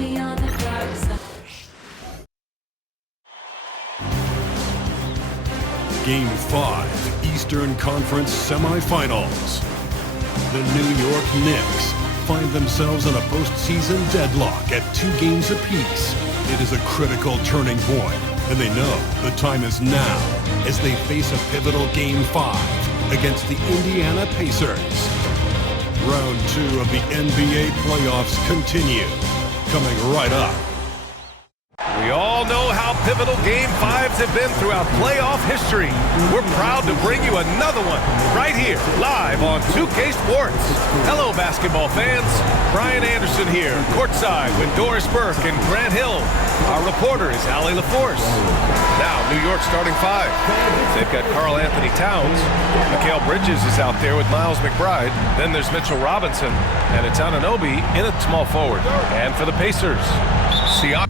me on the dark side. Game 5, Eastern Conference Semifinals. The New York Knicks find themselves in a postseason deadlock at 2 games apiece. It is a critical turning point, and they know the time is now as they face a pivotal Game 5 against the Indiana Pacers. Round 2 of the NBA playoffs continue, coming right up. We all know how pivotal Game 5s have been throughout playoff history. We're proud to bring you another one right here, live on 2K Sports. Hello, basketball fans. Brian Anderson here, courtside with Doris Burke and Grant Hill. Our reporter is Allie LaForce. Now, New York starting 5. They've got Karl Anthony Towns. Mikal Bridges is out there with Miles McBride. Then there's Mitchell Robinson. And it's Anunoby in at small forward. And for the Pacers, Siakam.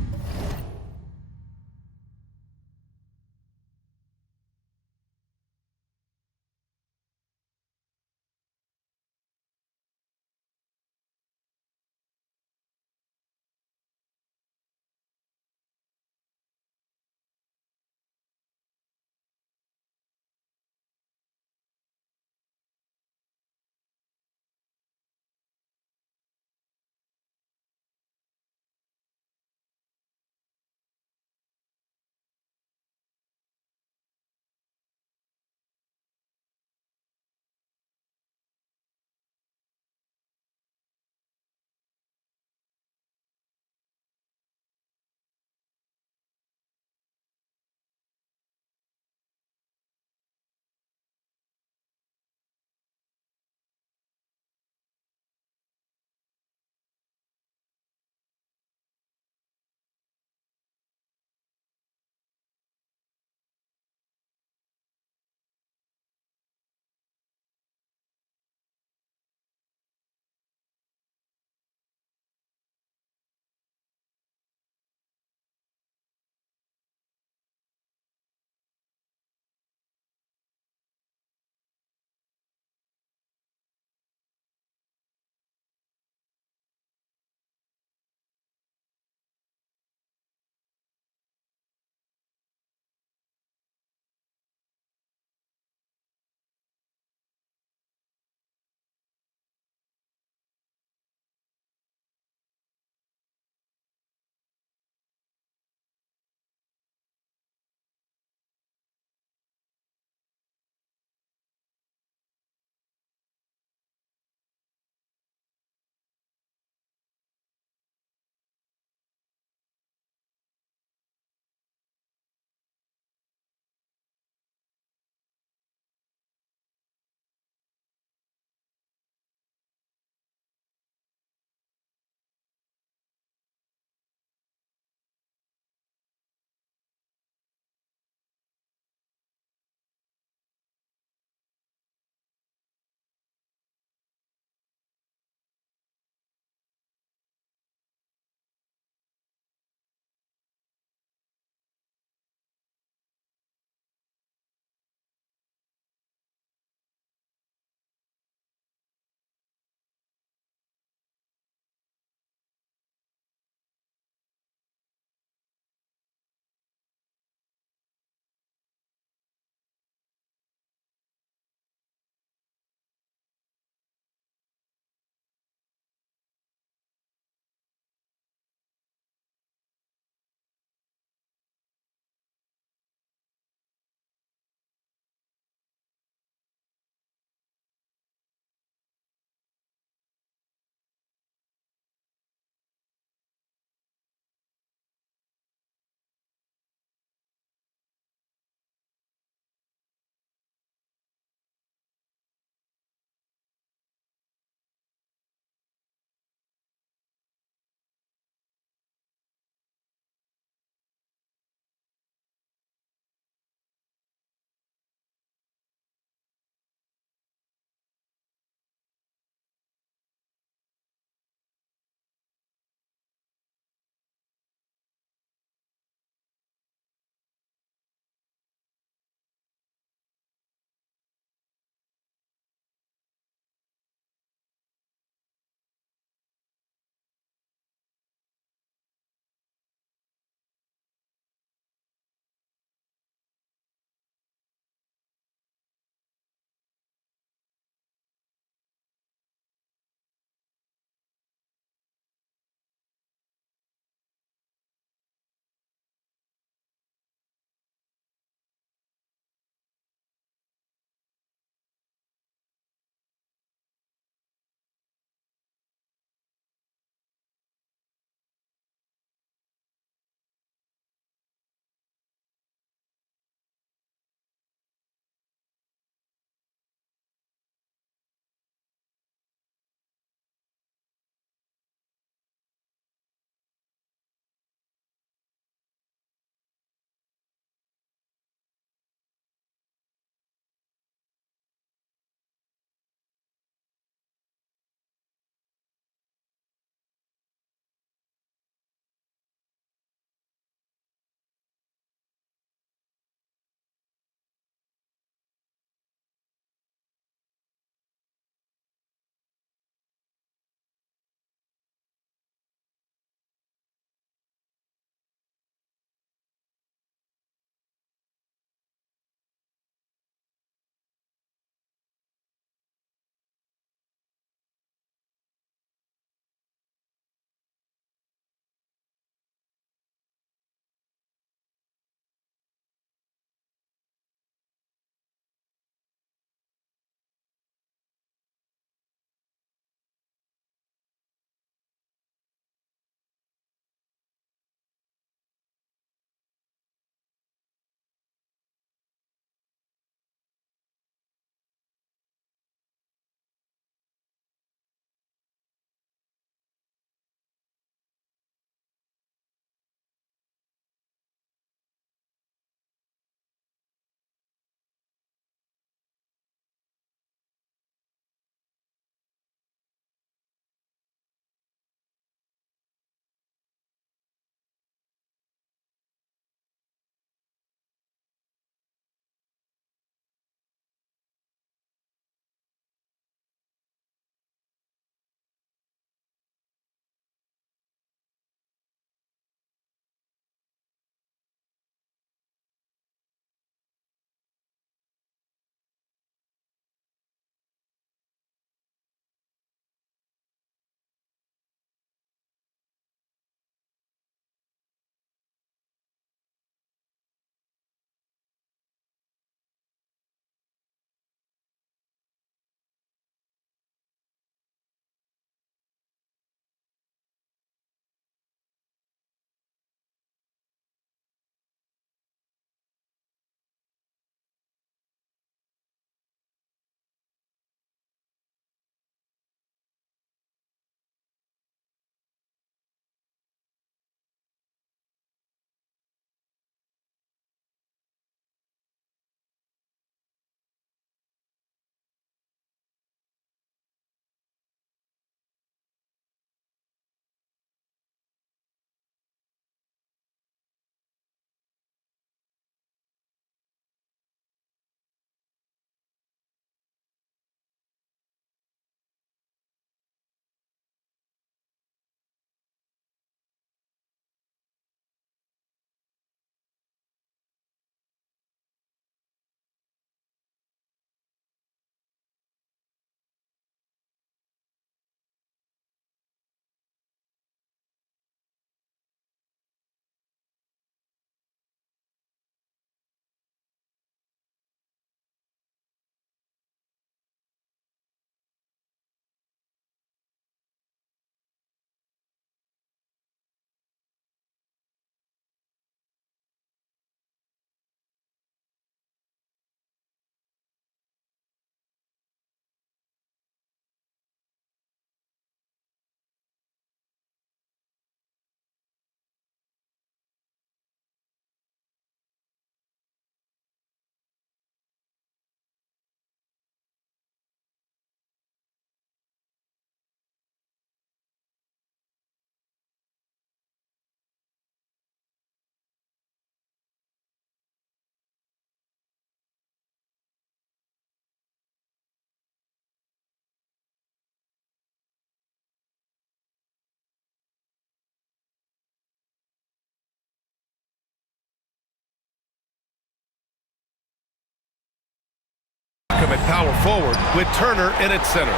Siakam at power forward with Turner in at center.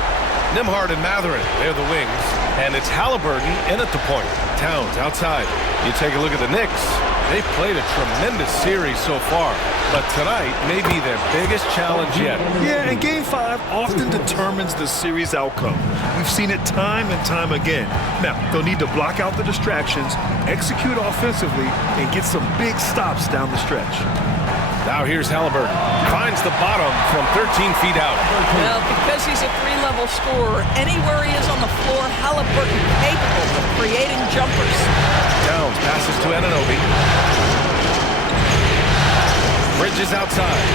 Nembhard and Mathurin, they're the wings. And it's Halliburton in at the point. Towns outside. You take a look at the Knicks. They've played a tremendous series so far. But tonight may be their biggest challenge yet. Yeah, and Game 5 often determines the series outcome. We've seen it time and time again. Now, they'll need to block out the distractions, execute offensively, and get some big stops down the stretch. Now here's Halliburton. Finds the bottom from 13 feet out. Well, because he's a three-level scorer, anywhere he is on the floor, Halliburton capable of creating jumpers. Towns passes to Anunoby. Bridges outside.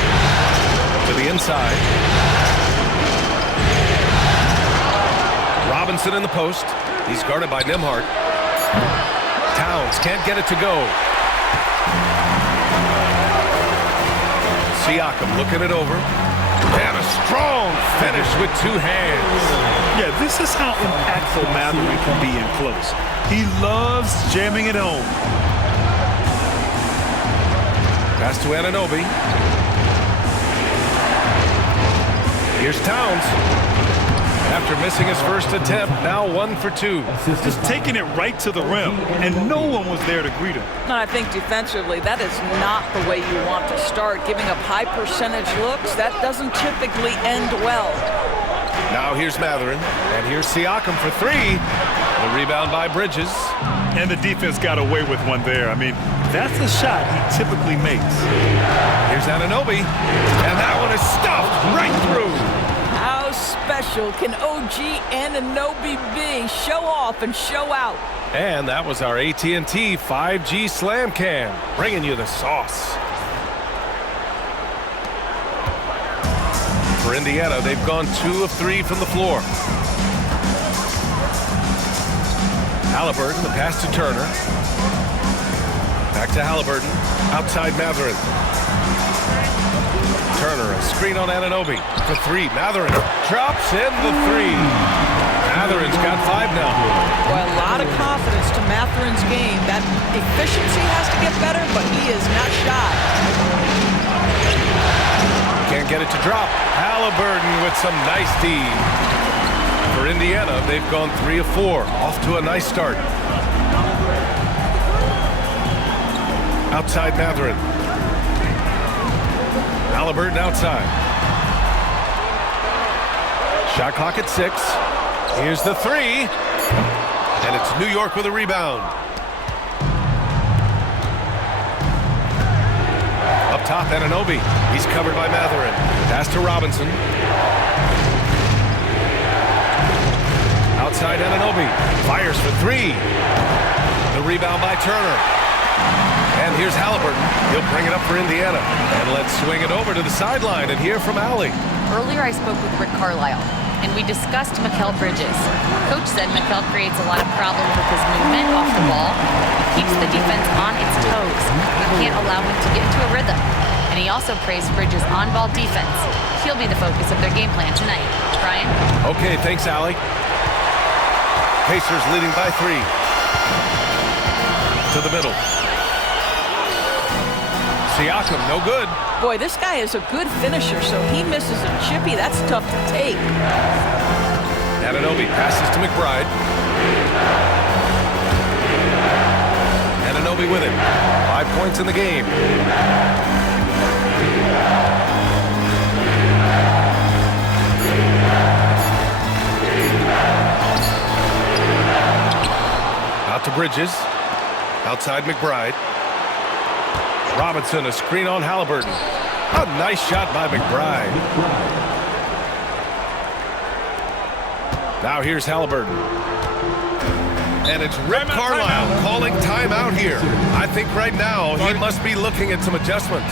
To the inside. Robinson in the post. He's guarded by Nembhard. Towns can't get it to go. Siakam looking it over. And a strong finish with two hands. Yeah, this is how impactful Mathurin can be in close. He loves jamming it home. Pass to Anunoby. Here's Towns. After missing his first attempt, now 1 for 2. Just taking it right to the rim, and no one was there to greet him. And I think defensively, that is not the way you want to start. Giving up high percentage looks, that doesn't typically end well. Now here's Mathurin, and here's Siakam for 3. The rebound by Bridges. And the defense got away with one there. I mean, that's a shot he typically makes. Here's Anunoby, and that one is stuffed right through. How special can OG Anunoby be? Show off and show out. And that was our AT&T 5G Slam Cam, bringing you the sauce. For Indiana, they've gone 2 of 3 from the floor. Halliburton, the pass to Turner. Back to Halliburton, outside Mathurin. Turner, a screen on Anunoby for 3. Mathurin drops in the 3. Mathurin's got 5 now. Boy, a lot of confidence to Mathurin's game. That efficiency has to get better, but he is not shy. Can't get it to drop. Halliburton with some nice D. For Indiana, they've gone 3 of 4. Off to a nice start. Outside Mathurin. Halliburton outside. Shot clock at 6. Here's the 3. And it's New York with a rebound. Up top, Anunoby. He's covered by Mathurin. Pass to Robinson. Outside Anunoby. Fires for 3. The rebound by Turner. And here's Halliburton. He'll bring it up for Indiana. And let's swing it over to the sideline and hear from Allie. Earlier I spoke with Rick Carlisle, and we discussed Mikal Bridges. Coach said Mikal creates a lot of problems with his movement off the ball. He keeps the defense on its toes. We can't allow him to get into a rhythm. And he also praised Bridges' on-ball defense. He'll be the focus of their game plan tonight. Brian? Okay, thanks, Allie. Pacers leading by 3. To the middle. Siakam, no good. Boy, this guy is a good finisher, so he misses a chippy. That's tough to take. Anunoby passes to McBride. Anunoby with it. 5 points in the game. Out to Bridges. Outside McBride. Robinson, a screen on Halliburton. A nice shot by McBride. Now here's Halliburton. And it's Rick Carlisle calling timeout here. I think right now he must be looking at some adjustments.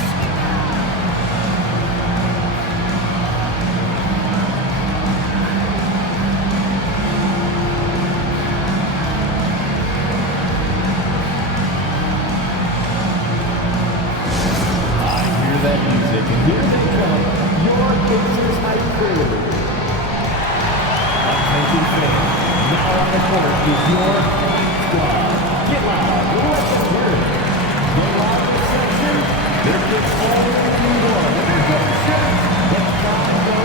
That music, and here they come, your Pacers high crew. Attention fans, now on the court is your squad. Get loud, let's hear it. The loud section, there gets all the way to New York. Let's go.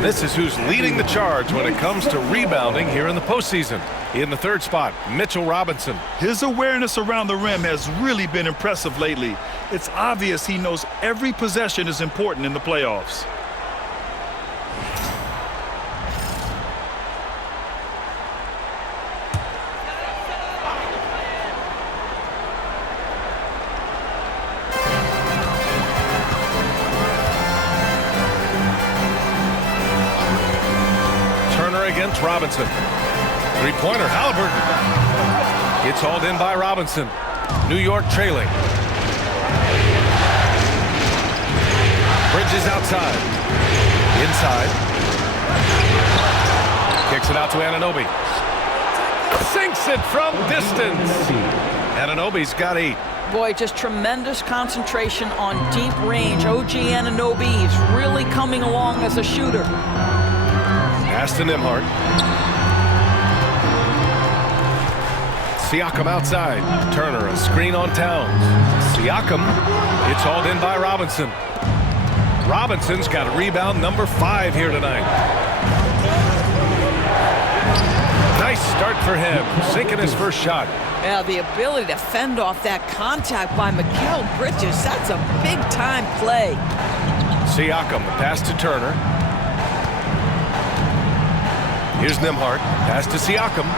And this is who's leading the charge when it comes to rebounding here in the postseason. In the third spot, Mitchell Robinson. His awareness around the rim has really been impressive lately. It's obvious he knows every possession is important in the playoffs. Against Robinson. Three-pointer, Halliburton. It's hauled in by Robinson. New York trailing. Bridges outside. Inside. Kicks it out to Anunoby. Sinks it from distance. Anunoby's got 8. Boy, just tremendous concentration on deep range. OG Anunoby, he's really coming along as a shooter. Pass to Nembhard. Siakam outside. Turner, a screen on Towns. Siakam, it's hauled in by Robinson. Robinson's got a rebound number 5 here tonight. Nice start for him, sinking his first shot. Yeah, the ability to fend off that contact by Mikal Bridges, that's a big-time play. Siakam, the pass to Turner. Here's Nembhard. Pass to Siakam.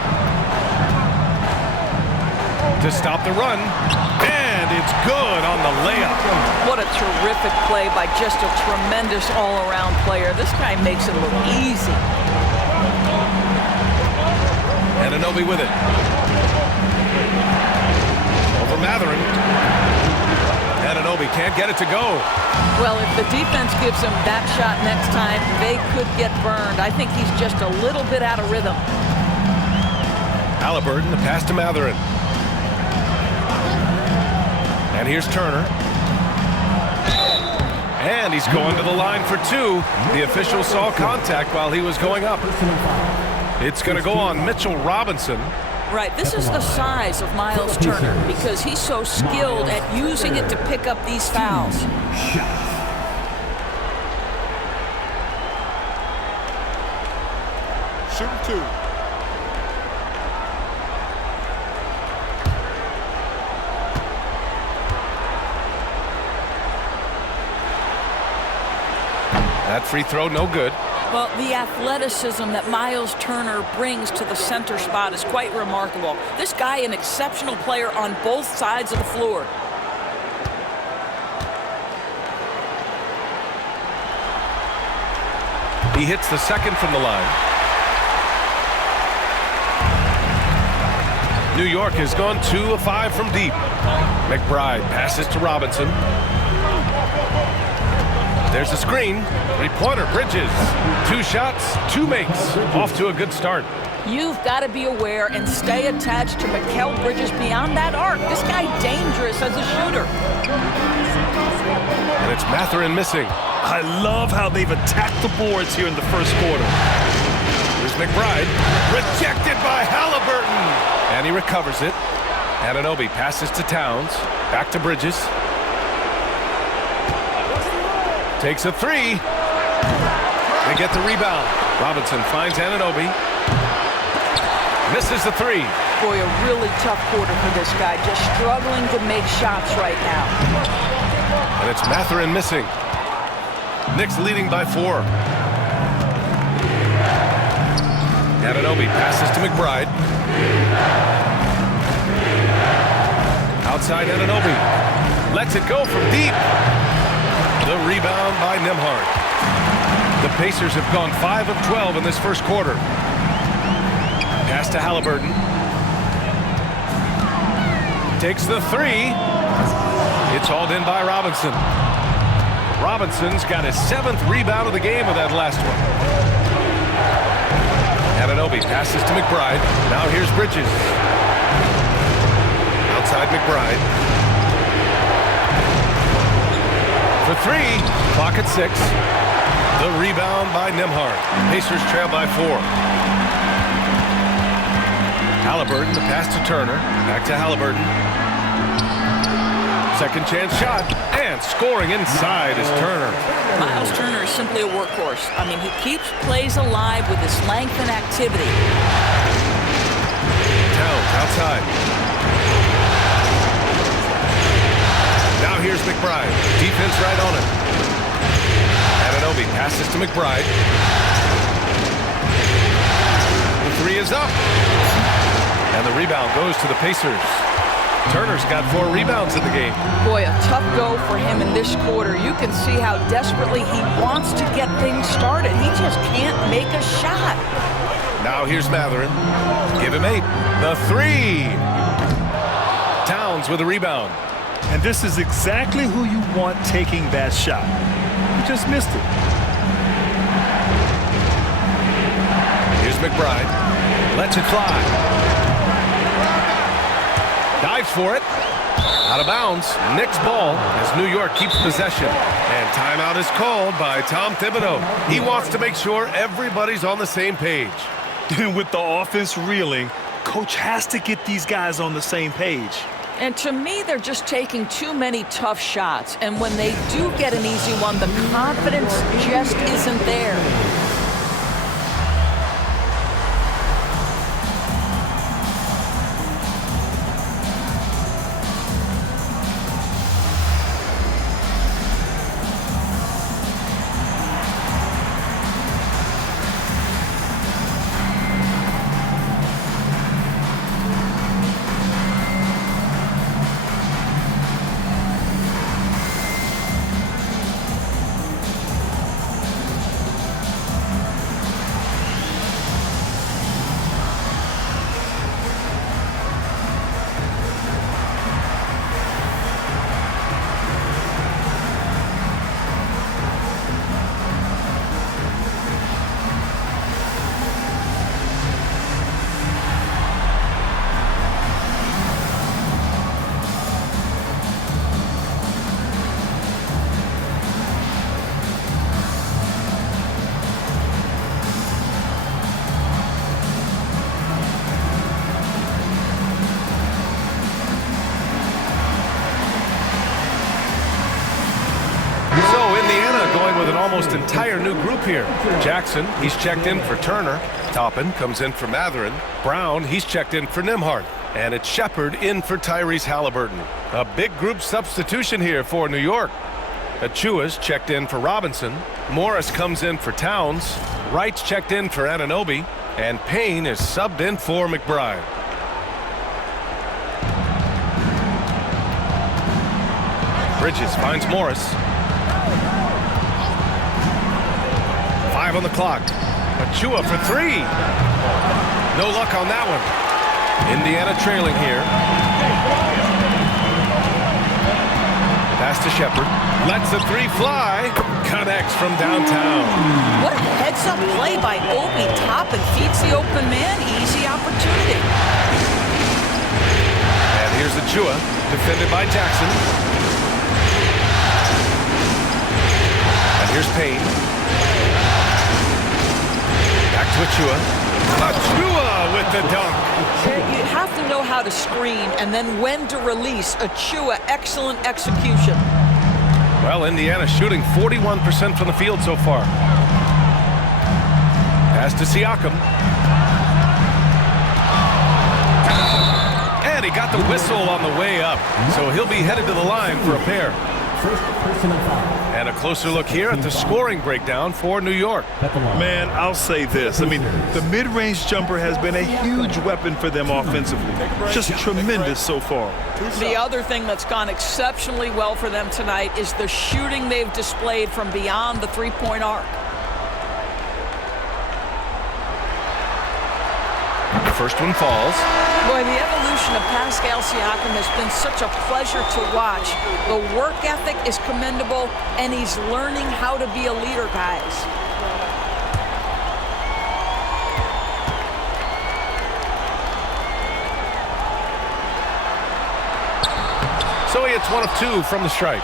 To stop the run. And it's good on the layup. What a terrific play by just a tremendous all-around player. This guy makes it look easy. Anunoby with it. Over Mathurin. Anunoby can't get it to go. Well, if the defense gives him that shot next time, they could get burned. I think he's just a little bit out of rhythm. Halliburton, the pass to Mathurin. And here's Turner. And he's going to the line for 2. The official saw contact while he was going up. It's going to go on Mitchell Robinson. Right, this is the size of Miles Turner because he's so skilled at using it to pick up these fouls. Shooting 2. That free throw, no good. Well, the athleticism that Miles Turner brings to the center spot is quite remarkable. This guy, an exceptional player on both sides of the floor. He hits the second from the line. New York has gone 2 of 5 from deep. McBride passes to Robinson. There's a screen. Three-pointer, Bridges. 2 shots, 2 makes. Off to a good start. You've got to be aware and stay attached to Mikal Bridges beyond that arc. This guy dangerous as a shooter. And it's Mathurin missing. I love how they've attacked the boards here in the first quarter. Here's McBride. Rejected by Halliburton. And he recovers it. Anunoby passes to Towns. Back to Bridges. Takes a 3. They get the rebound. Robinson finds Anunoby. Misses the 3. Boy, a really tough quarter for this guy. Just struggling to make shots right now. And it's Mathurin missing. Knicks leading by 4. Anunoby passes to McBride. Outside Anunoby. Lets it go from deep. The rebound by Nembhard. The Pacers have gone 5 of 12 in this first quarter. Pass to Halliburton. Takes the 3. It's hauled in by Robinson. Robinson's got his 7th rebound of the game of that last one. Anunoby passes to McBride. Now here's Bridges. Outside McBride. For 3, clock at 6. The rebound by Nembhard. Pacers trail by 4. Halliburton, the pass to Turner. Back to Halliburton. Second chance shot, and scoring inside is Turner. Miles Turner is simply a workhorse. I mean, he keeps plays alive with his length and activity. Towns outside. Now here's McBride. Defense right on him. Anunoby passes to McBride. The three is up. And the rebound goes to the Pacers. Turner's got 4 rebounds in the game. Boy, a tough go for him in this quarter. You can see how desperately he wants to get things started. He just can't make a shot. Now here's Mathurin. Give him 8. The 3. Towns with a rebound. And this is exactly who you want taking that shot. He just missed it. Here's McBride. Lets it fly. Dives for it. Out of bounds. Knicks ball as New York keeps possession. And timeout is called by Tom Thibodeau. He wants to make sure everybody's on the same page. With the offense reeling, coach has to get these guys on the same page. And to me, they're just taking too many tough shots. And when they do get an easy one, the confidence just isn't there. Almost entire new group here. Jackson, he's checked in for Turner. Toppin comes in for Mathurin. Brown, he's checked in for Nembhard. And it's Shepard in for Tyrese Halliburton. A big group substitution here for New York. Achua's checked in for Robinson. Morris comes in for Towns. Wright's checked in for Anunoby. And Payne is subbed in for McBride. Bridges finds Morris. 5 on the clock. Achua for 3. No luck on that one. Indiana trailing here. Pass to Shepard. Lets the 3 fly. Connects from downtown. What a heads-up play by Obi. Toppin feeds the open man. Easy opportunity. And here's Achua, defended by Jackson. And here's Payne. Back to Achua. Achua with the dunk. You have to know how to screen and then when to release. Achua, excellent execution. Well, Indiana shooting 41% from the field so far. Pass to Siakam. And he got the whistle on the way up. So he'll be headed to the line for a pair. And a closer look here at the scoring breakdown for New York. Man, I'll say this. I mean, the mid-range jumper has been a huge weapon for them offensively. Just tremendous so far. The other thing that's gone exceptionally well for them tonight is the shooting they've displayed from beyond the three-point arc. The first one falls. Boy, the evolution of Pascal Siakam has been such a pleasure to watch. The work ethic is commendable, and he's learning how to be a leader, guys. So he hits 1 of 2 from the stripe.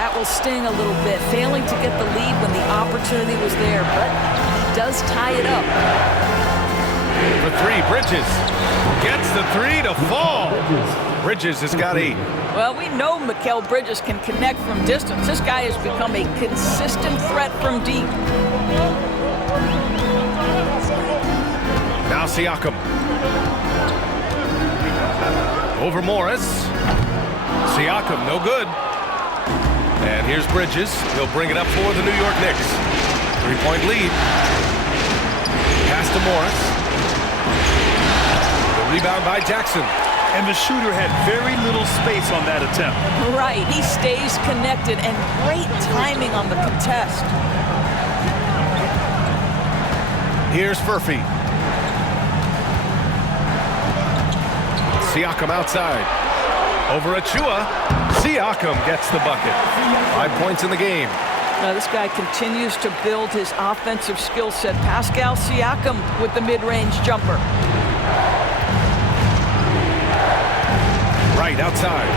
That will sting a little bit, failing to get the lead when the opportunity was there, but he does tie it up. For 3, Bridges gets the 3 to fall. Bridges has got 8. Well, we know Mikal Bridges can connect from distance. This guy has become a consistent threat from deep. Now Siakam. Over Morris. Siakam, no good. And here's Bridges. He'll bring it up for the New York Knicks. 3-point lead. Pass to Morris. The rebound by Jackson. And the shooter had very little space on that attempt. Right, he stays connected, and great timing on the contest. Here's Furphy. Siakam outside. Over Achua. Siakam gets the bucket. 5 points in the game. Now this guy continues to build his offensive skill set. Pascal Siakam with the mid-range jumper. Right outside.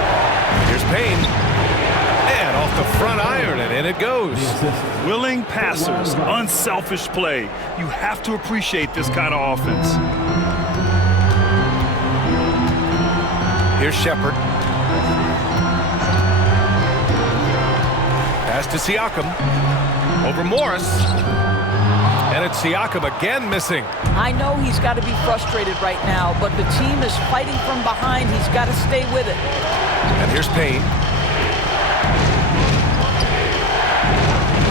Here's Payne. And off the front iron, and in it goes. Willing passers, unselfish play. You have to appreciate this kind of offense. Here's Shepard. Pass to Siakam. Over Morris. And it's Siakam again missing. I know he's got to be frustrated right now, but the team is fighting from behind. He's got to stay with it. And here's Payne.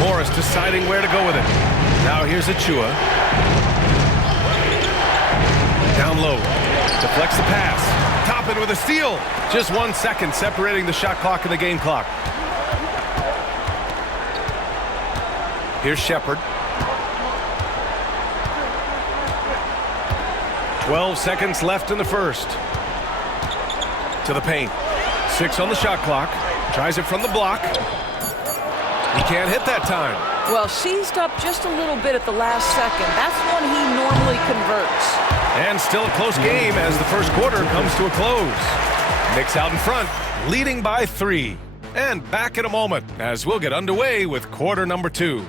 Morris deciding where to go with it. Now here's Achua. Down low. Deflects the pass. Toppin with a steal. Just 1 second separating the shot clock and the game clock. Here's Shepard. 12 seconds left in the first. To the paint. 6 on the shot clock. Tries it from the block. He can't hit that time. Well, seized up just a little bit at the last second. That's when he normally converts. And still a close game as the first quarter comes to a close. Knicks out in front, leading by 3. And back in a moment as we'll get underway with quarter number 2.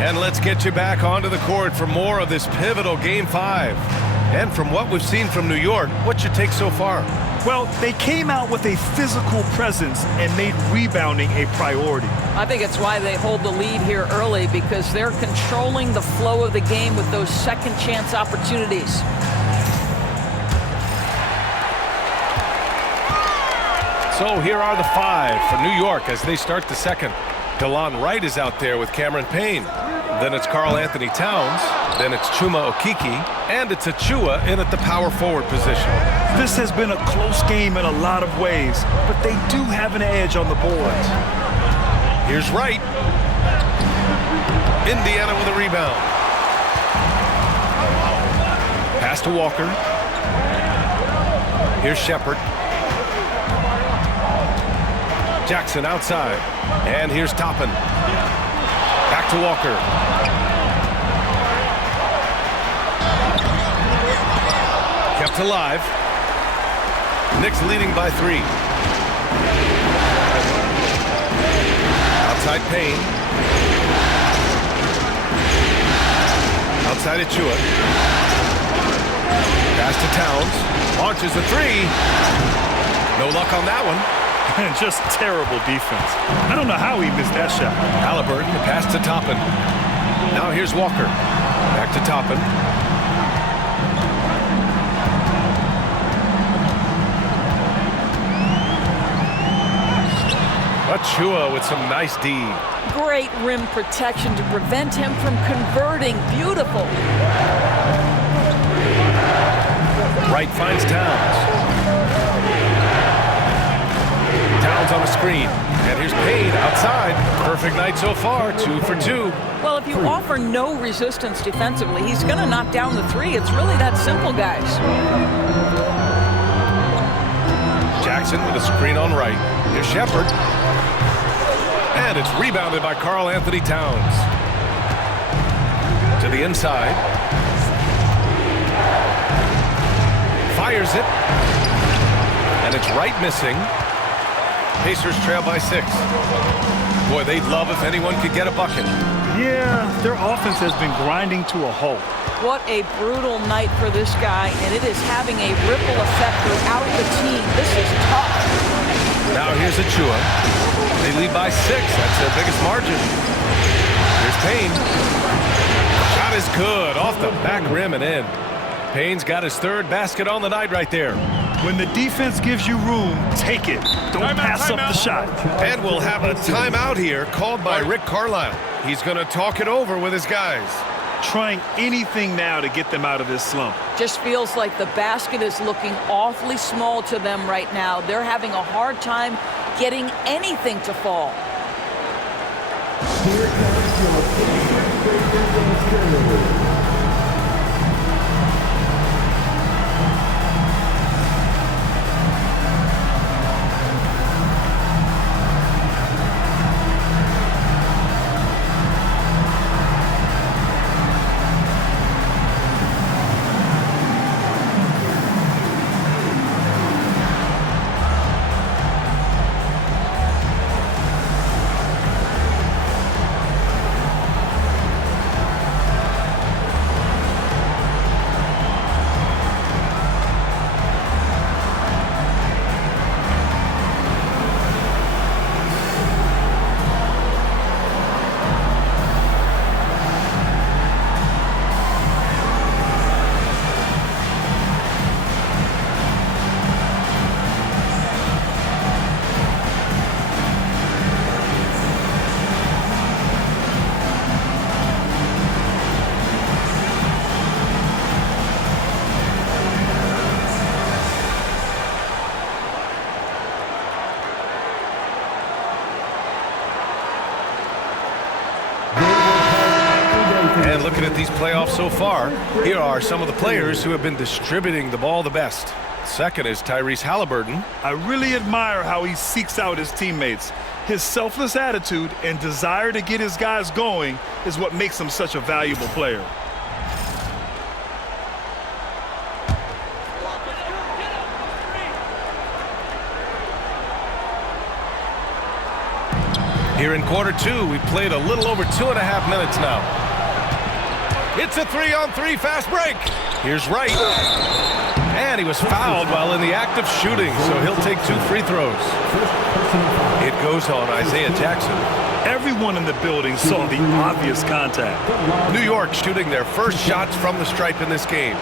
And let's get you back onto the court for more of this pivotal Game 5. And from what we've seen from New York, what's your take so far? Well, they came out with a physical presence and made rebounding a priority. I think it's why they hold the lead here early, because they're controlling the flow of the game with those second chance opportunities. So here are the 5 for New York as they start the second. DeLon Wright is out there with Cameron Payne. Then it's Karl Anthony Towns. Then it's Chuma Okeke. And it's Achua in at the power forward position. This has been a close game in a lot of ways, but they do have an edge on the boards. Here's Wright. Indiana with a rebound. Pass to Walker. Here's Shepard. Jackson outside. And here's Toppin. Back to Walker. Kept alive. Knicks leading by 3. Outside Payne. Outside Achua. Pass to Towns. Launches a 3. No luck on that one. Just terrible defense. I don't know how he missed that shot. Halliburton, the pass to Toppin. Now here's Walker. Back to Toppin. Achua with some nice D. Great rim protection to prevent him from converting. Beautiful. Wright finds Towns. Towns on the screen. And here's Payne outside. Perfect night so far. 2 for 2. Well, if you offer no resistance defensively, he's going to knock down the 3. It's really that simple, guys. Jackson with a screen on Wright. Here's Shepard. And it's rebounded by Karl Anthony Towns. To the inside. Fires it. And it's Wright missing. Pacers trail by 6. Boy, they'd love if anyone could get a bucket. Yeah, their offense has been grinding to a halt. What a brutal night for this guy, and it is having a ripple effect throughout the team. This is tough. Now here's Achua. They lead by 6. That's their biggest margin. Here's Payne. Shot is good. Off the back rim and in. Payne's got his 3rd basket on the night right there. When the defense gives you room, take it. Don't pass up the shot. And we'll have a timeout here called by Rick Carlisle. He's going to talk it over with his guys. Trying anything now to get them out of this slump. Just feels like the basket is looking awfully small to them right now. They're having a hard time getting anything to fall. Here comes your And looking at these playoffs so far, here are some of the players who have been distributing the ball the best. Second is Tyrese Halliburton. I really admire how he seeks out his teammates. His selfless attitude and desire to get his guys going is what makes him such a valuable player. Here in quarter two, we've played a little over 2.5 minutes now. It's a 3-on-3 fast break. Here's Wright. And he was fouled while in the act of shooting, so he'll take 2 free throws. It goes on Isaiah Jackson. Everyone in the building saw the obvious contact. New York shooting their first shots from the stripe in this game.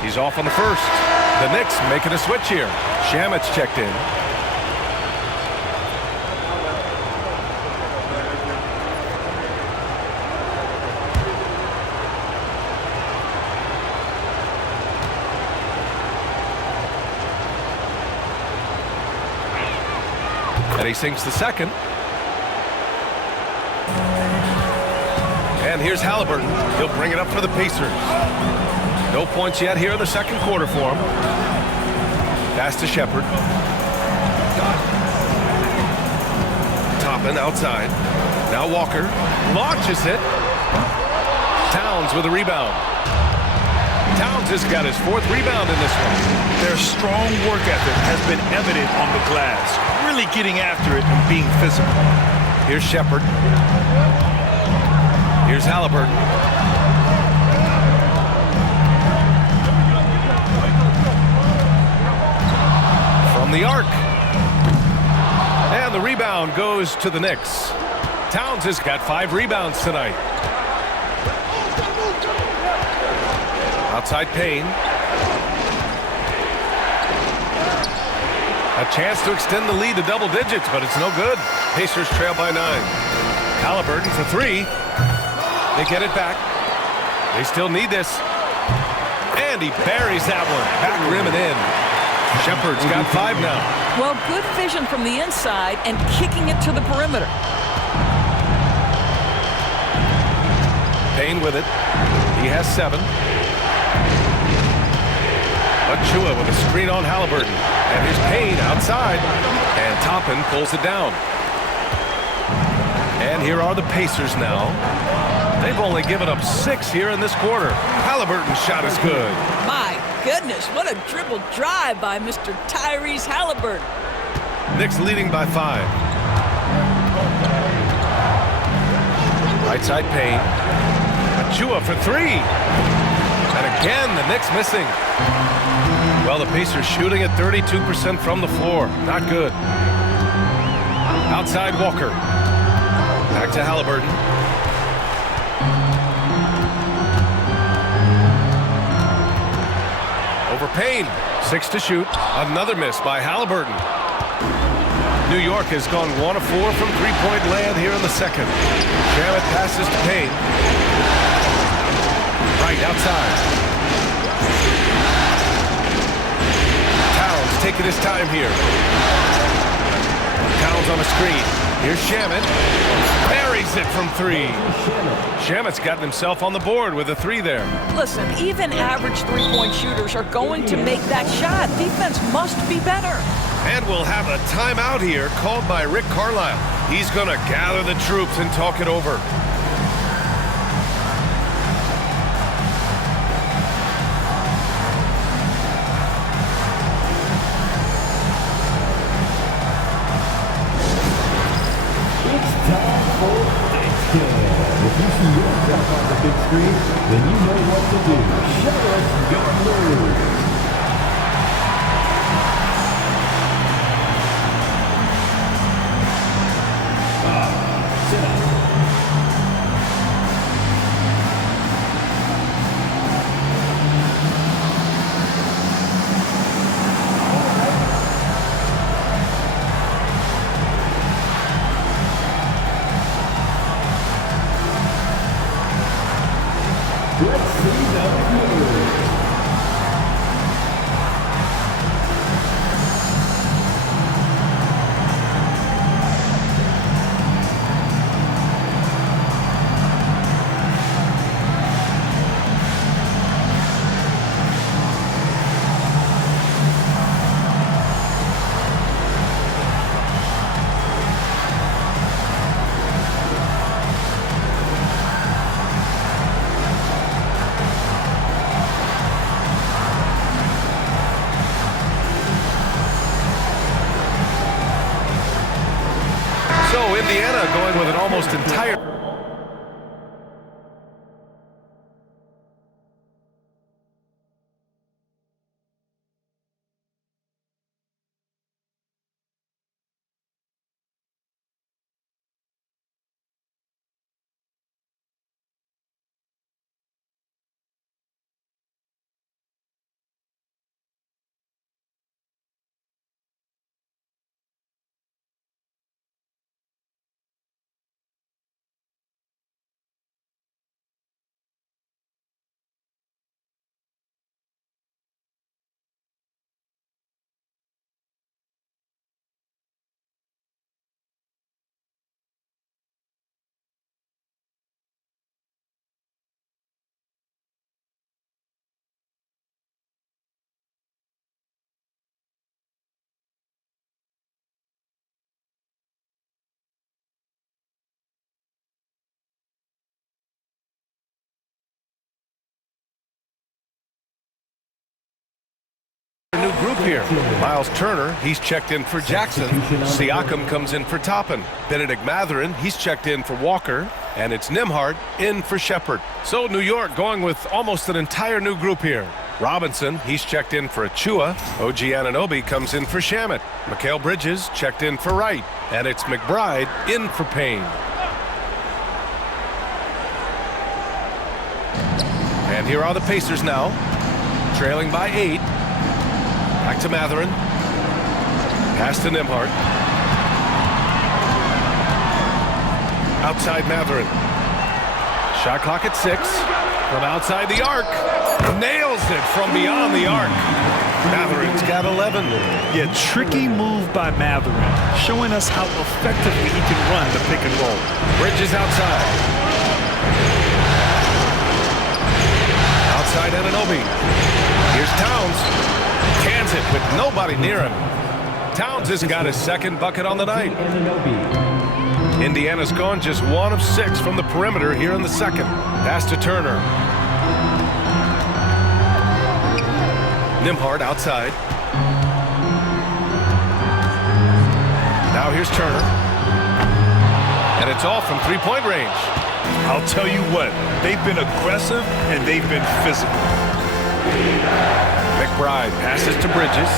He's off on the first. The Knicks making a switch here. Shamit's checked in. And he sinks the second. And here's Halliburton. He'll bring it up for the Pacers. No points yet here in the second quarter for him. Pass to Shepherd. Toppin outside. Now Walker launches it. Towns with a rebound. Towns has got his 4th rebound in this one. Their strong work ethic has been evident on the glass, really getting after it and being physical. Here's Shepherd. Here's Halliburton. From the arc. And the rebound goes to the Knicks. Towns has got 5 rebounds tonight. Outside Payne. A chance to extend the lead to double digits, but it's no good. Pacers trail by 9. Halliburton for 3. They get it back. They still need this. And he buries that one. Back rim and in. Shepherd's got 5 now. Well, good vision from the inside and kicking it to the perimeter. Payne with it. He has 7. Achua with a screen on Halliburton. And here's Payne outside. And Toppin pulls it down. And here are the Pacers now. They've only given up 6 here in this quarter. Halliburton's shot is good. My goodness, what a dribble drive by Mr. Tyrese Halliburton. Knicks leading by 5. Right side Payne. Achua for 3. And again, the Knicks missing. Well, the Pacers shooting at 32% from the floor. Not good. Outside Walker. Back to Halliburton. Over Payne. 6 to shoot. Another miss by Halliburton. New York has gone 1 of 4 from three-point land here in the second. Shamet passes to Payne. Right outside. Towns taking his time here. Towns on a screen. Here's Shamet. Buries it from 3. Shamet's gotten himself on the board with a 3 there. Listen, even average three-point shooters are going to make that shot. Defense must be better. And we'll have a timeout here called by Rick Carlisle. He's going to gather the troops and talk it over. If you see yourself on the big screen, then you know what to do. Show us your moves. Sit up. Let's see the moves. Indiana going with an almost entire... New group here. Miles Turner, he's checked in for Jackson. Siakam comes in for Toppin. Benedict Mathurin, he's checked in for Walker. And it's Nembhard in for Shepard. So New York going with almost an entire new group here. Robinson, he's checked in for Achua. OG Anunoby comes in for Shamet. Mikal Bridges checked in for Wright. And it's McBride in for Payne. And here are the Pacers now, trailing by 8. Back to Mathurin. Pass to Nembhard. Outside Mathurin. Shot clock at 6. From outside the arc. Nails it from beyond the arc. Mathurin's got 11. Yeah, tricky move by Mathurin, showing us how effectively he can run the pick and roll. Bridges outside. Outside Anunoby. Here's Towns. Cans it with nobody near him. Towns has got his second bucket on the night. Indiana's gone just 1 of 6 from the perimeter here in the second. Pass to Turner. Nembhard outside. Now here's Turner. And it's off from three-point range. I'll tell you what, they've been aggressive and they've been physical. McBride passes to Bridges.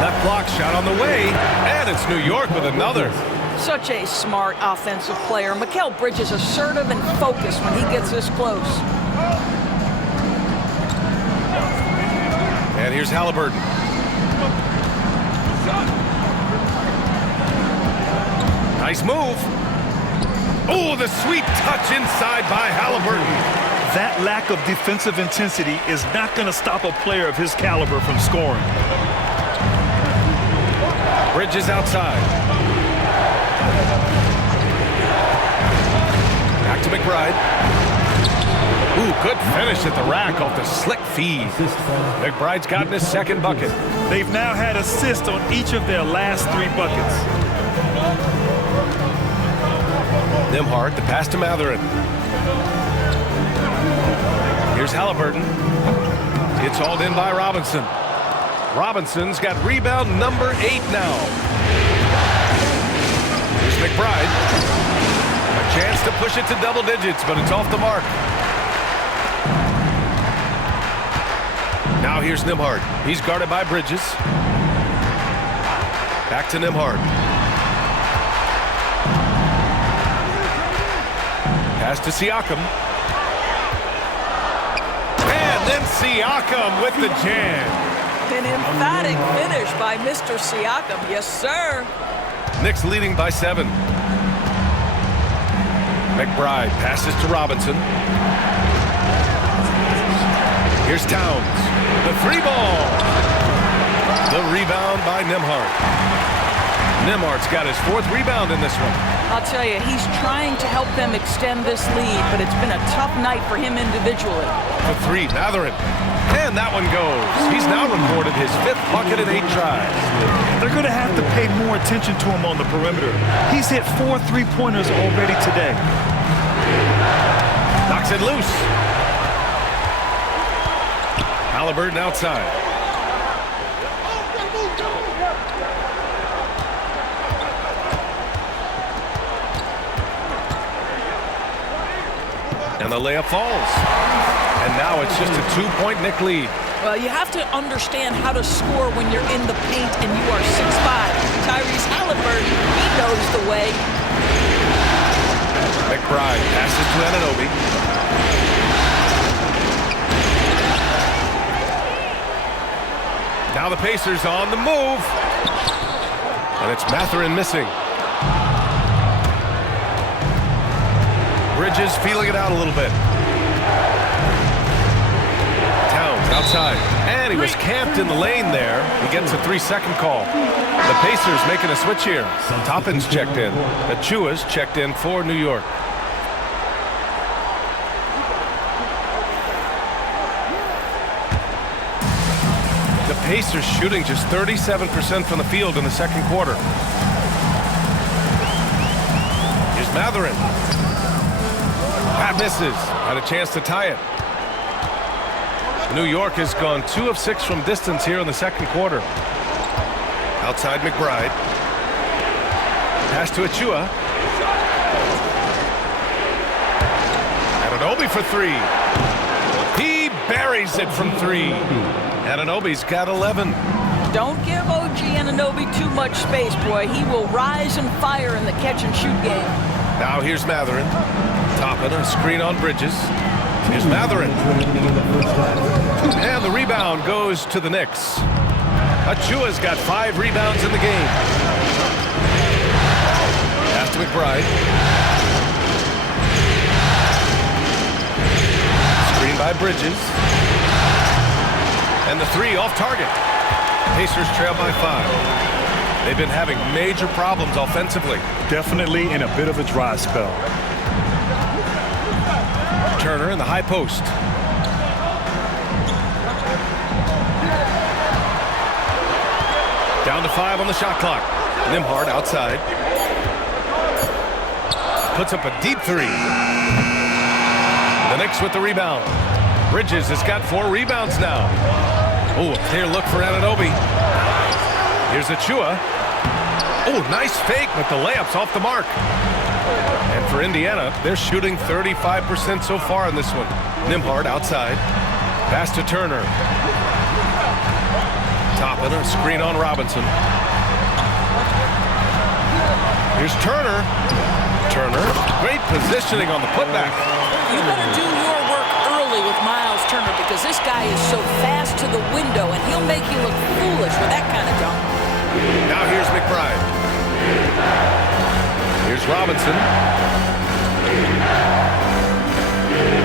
Left block shot on the way, and it's New York with another. Such a smart offensive player. Mikal Bridges assertive and focused when he gets this close. And here's Halliburton. Nice move. Oh, the sweet touch inside by Halliburton. That lack of defensive intensity is not going to stop a player of his caliber from scoring. Bridges outside. Back to McBride. Ooh, good finish at the rack off the slick feed. McBride's gotten his second bucket. They've now had assists on each of their last 3 buckets. Nembhard, the pass to Mathurin. Here's Halliburton. It's hauled in by Robinson. Robinson's got rebound number 8 now. Here's McBride. A chance to push it to double digits, but it's off the mark. Now here's Nembhard. He's guarded by Bridges. Back to Nembhard. Pass to Siakam. And then Siakam with the jam. An emphatic finish by Mr. Siakam. Yes, sir. Knicks leading by 7. McBride passes to Robinson. Here's Towns. The 3 ball. The rebound by Nembhard. Nembhard's got his 4th rebound in this one. I'll tell you, he's trying to help them extend this lead, but it's been a tough night for him individually. The 3, Mathurin. And that one goes. He's now recorded his 5th bucket in 8 tries. They're going to have to pay more attention to him on the perimeter. He's hit 4 3-pointers already today. Knocks it loose. Halliburton outside. And the layup falls. And now it's just a 2-point Knick lead. Well, you have to understand how to score when you're in the paint and you are 6'5". Tyrese Halliburton, he knows the way. McBride passes to Anunoby. Now the Pacers on the move. And it's Mathurin missing. Bridges feeling it out a little bit. Towns outside. And he was camped in the lane there. He gets a 3-second call. The Pacers making a switch here. Toppin's checked in. Achua's checked in for New York. The Pacers shooting just 37% from the field in the second quarter. Here's Mathurin. That misses. Had a chance to tie it. New York has gone 2 of 6 from distance here in the second quarter. Outside McBride. Pass to Achua. Anunoby for 3. He buries it from 3. Anunoby's got 11. Don't give OG Anunoby too much space, boy. He will rise and fire in the catch-and-shoot game. Now here's Mathurin. Toppin, a screen on Bridges. Here's Mathurin. And the rebound goes to the Knicks. Achua's got 5 rebounds in the game. Pass to McBride. Screen by Bridges. And the 3 off target. Pacers trail by 5. They've been having major problems offensively. Definitely in a bit of a dry spell. Turner in the high post. Down to 5 on the shot clock. Nembhard outside. Puts up a deep 3. The Knicks with the rebound. Bridges has got 4 rebounds now. Oh, a clear look for Anunoby. Here's Achua. Oh, nice fake, but the layup's off the mark. And for Indiana, they're shooting 35% so far in this one. Nembhard outside. Pass to Turner. Toppin, a screen on Robinson. Here's Turner. Turner, great positioning on the putback. You better do your work early with Miles Turner because this guy is so fast to the window and he'll make you look foolish with that kind of dunk. Now here's McBride. Here's Robinson.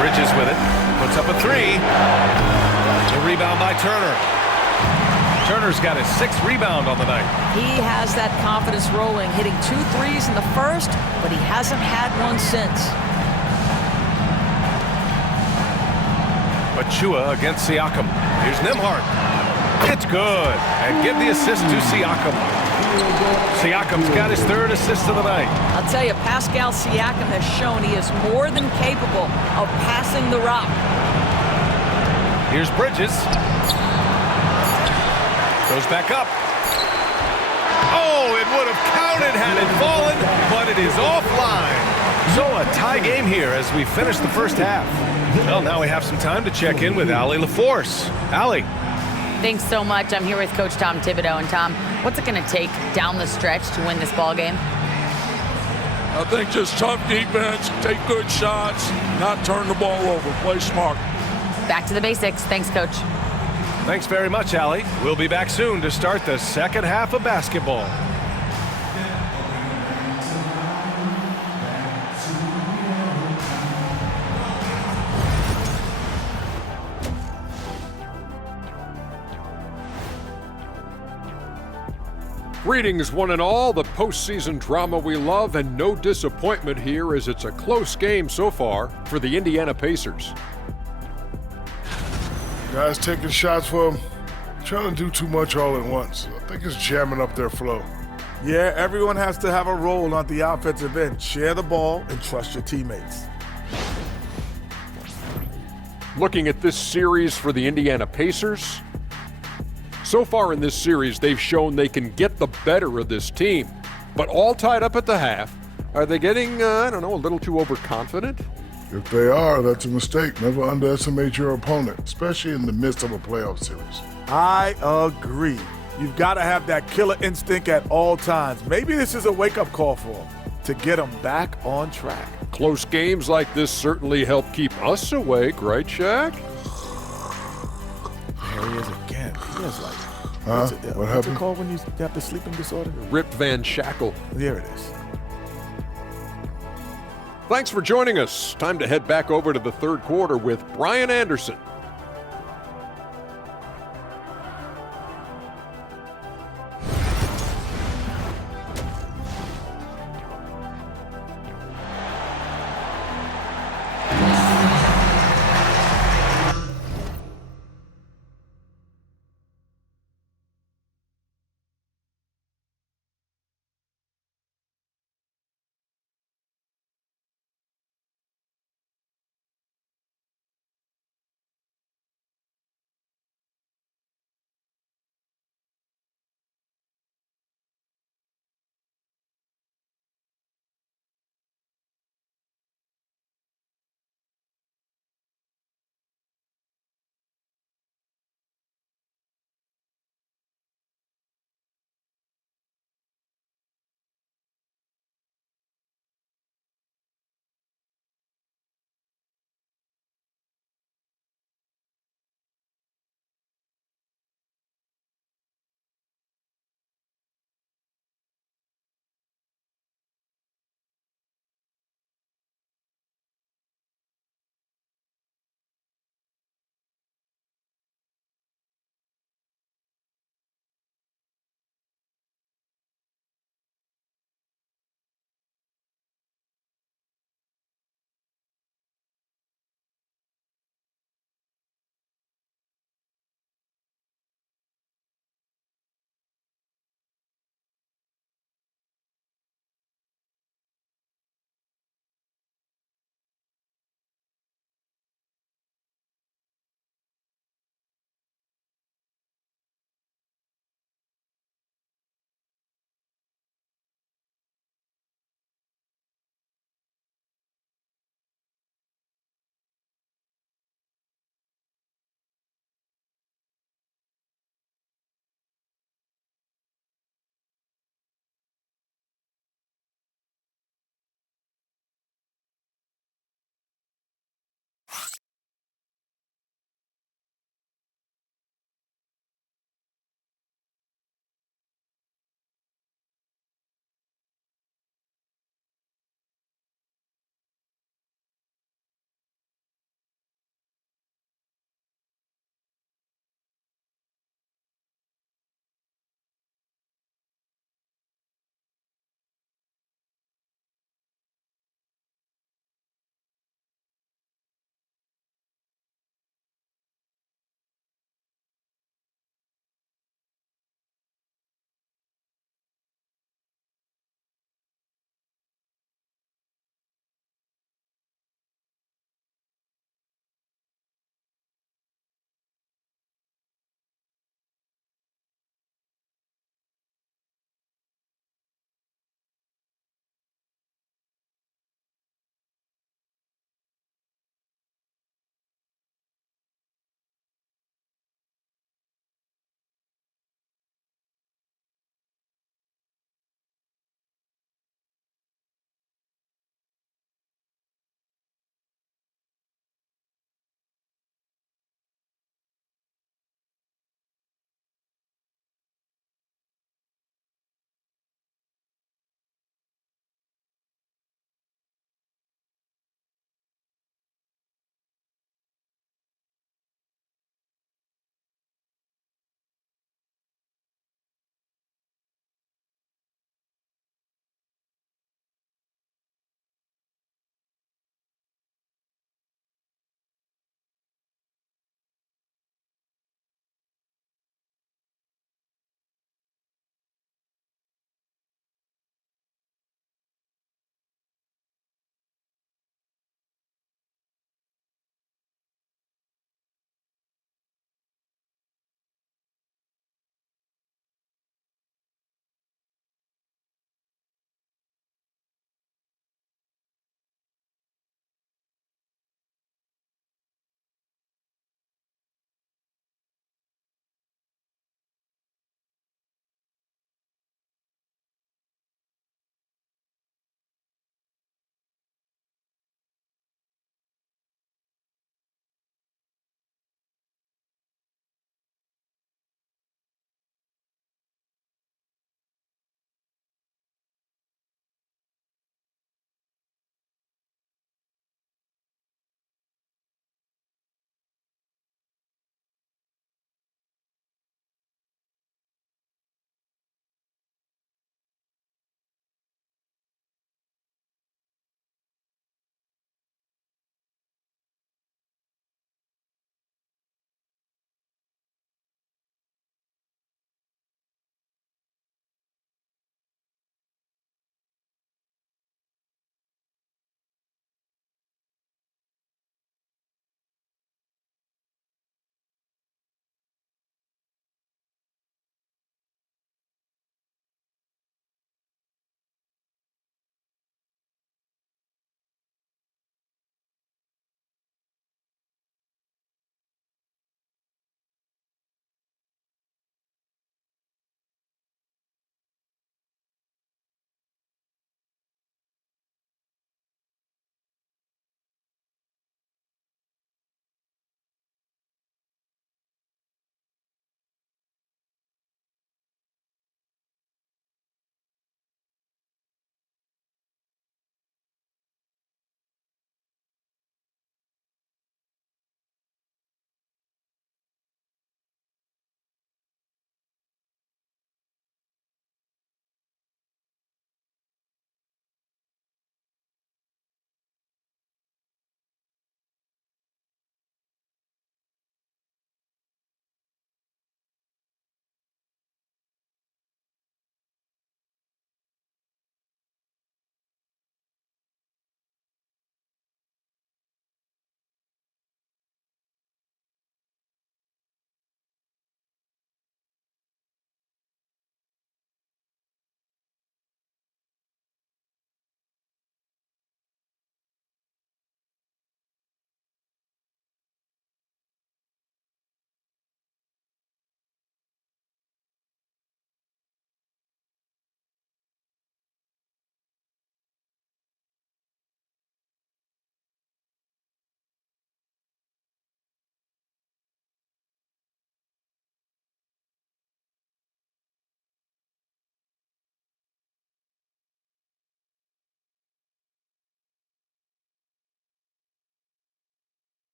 Bridges with it. Puts up a 3. The rebound by Turner. Turner's got his 6th rebound on the night. He has that confidence rolling, hitting 2 threes in the first, but he hasn't had one since. Achua against Siakam. Here's Nembhard. It's good. And give the assist to Siakam. Siakam's got his 3rd assist of the night. I'll tell you, Pascal Siakam has shown he is more than capable of passing the rock. Here's Bridges. Goes back up. Oh, it would have counted had it fallen, but it is offline. So a tie game here as we finish the first half. Well, now we have some time to check in with Allie LaForce. Allie. Thanks so much. I'm here with Coach Tom Thibodeau. And Tom, what's it going to take down the stretch to win this ball game? I think just tough defense, take good shots, not turn the ball over, play smart. Back to the basics. Thanks, Coach. Thanks very much, Allie. We'll be back soon to start the second half of basketball. Greetings, one and all. The postseason drama we love, and no disappointment here as it's a close game so far for the Indiana Pacers. Guys taking shots for them, trying to do too much all at once. I think it's jamming up their flow. Yeah, everyone has to have a role on the offensive end. Share the ball and trust your teammates. Looking at this series for the Indiana Pacers, so far in this series, they've shown they can get the better of this team, but all tied up at the half. Are they getting, a little too overconfident? If they are, that's a mistake. Never underestimate your opponent, especially in the midst of a playoff series. I agree. You've got to have that killer instinct at all times. Maybe this is a wake-up call for them to get them back on track. Close games like this certainly help keep us awake, right, Shaq? There he is again. He is like, What what's happened? it called when you have the sleeping disorder? Rip Van Shackle. There it is. Thanks for joining us. Time to head back over to the third quarter with Brian Anderson.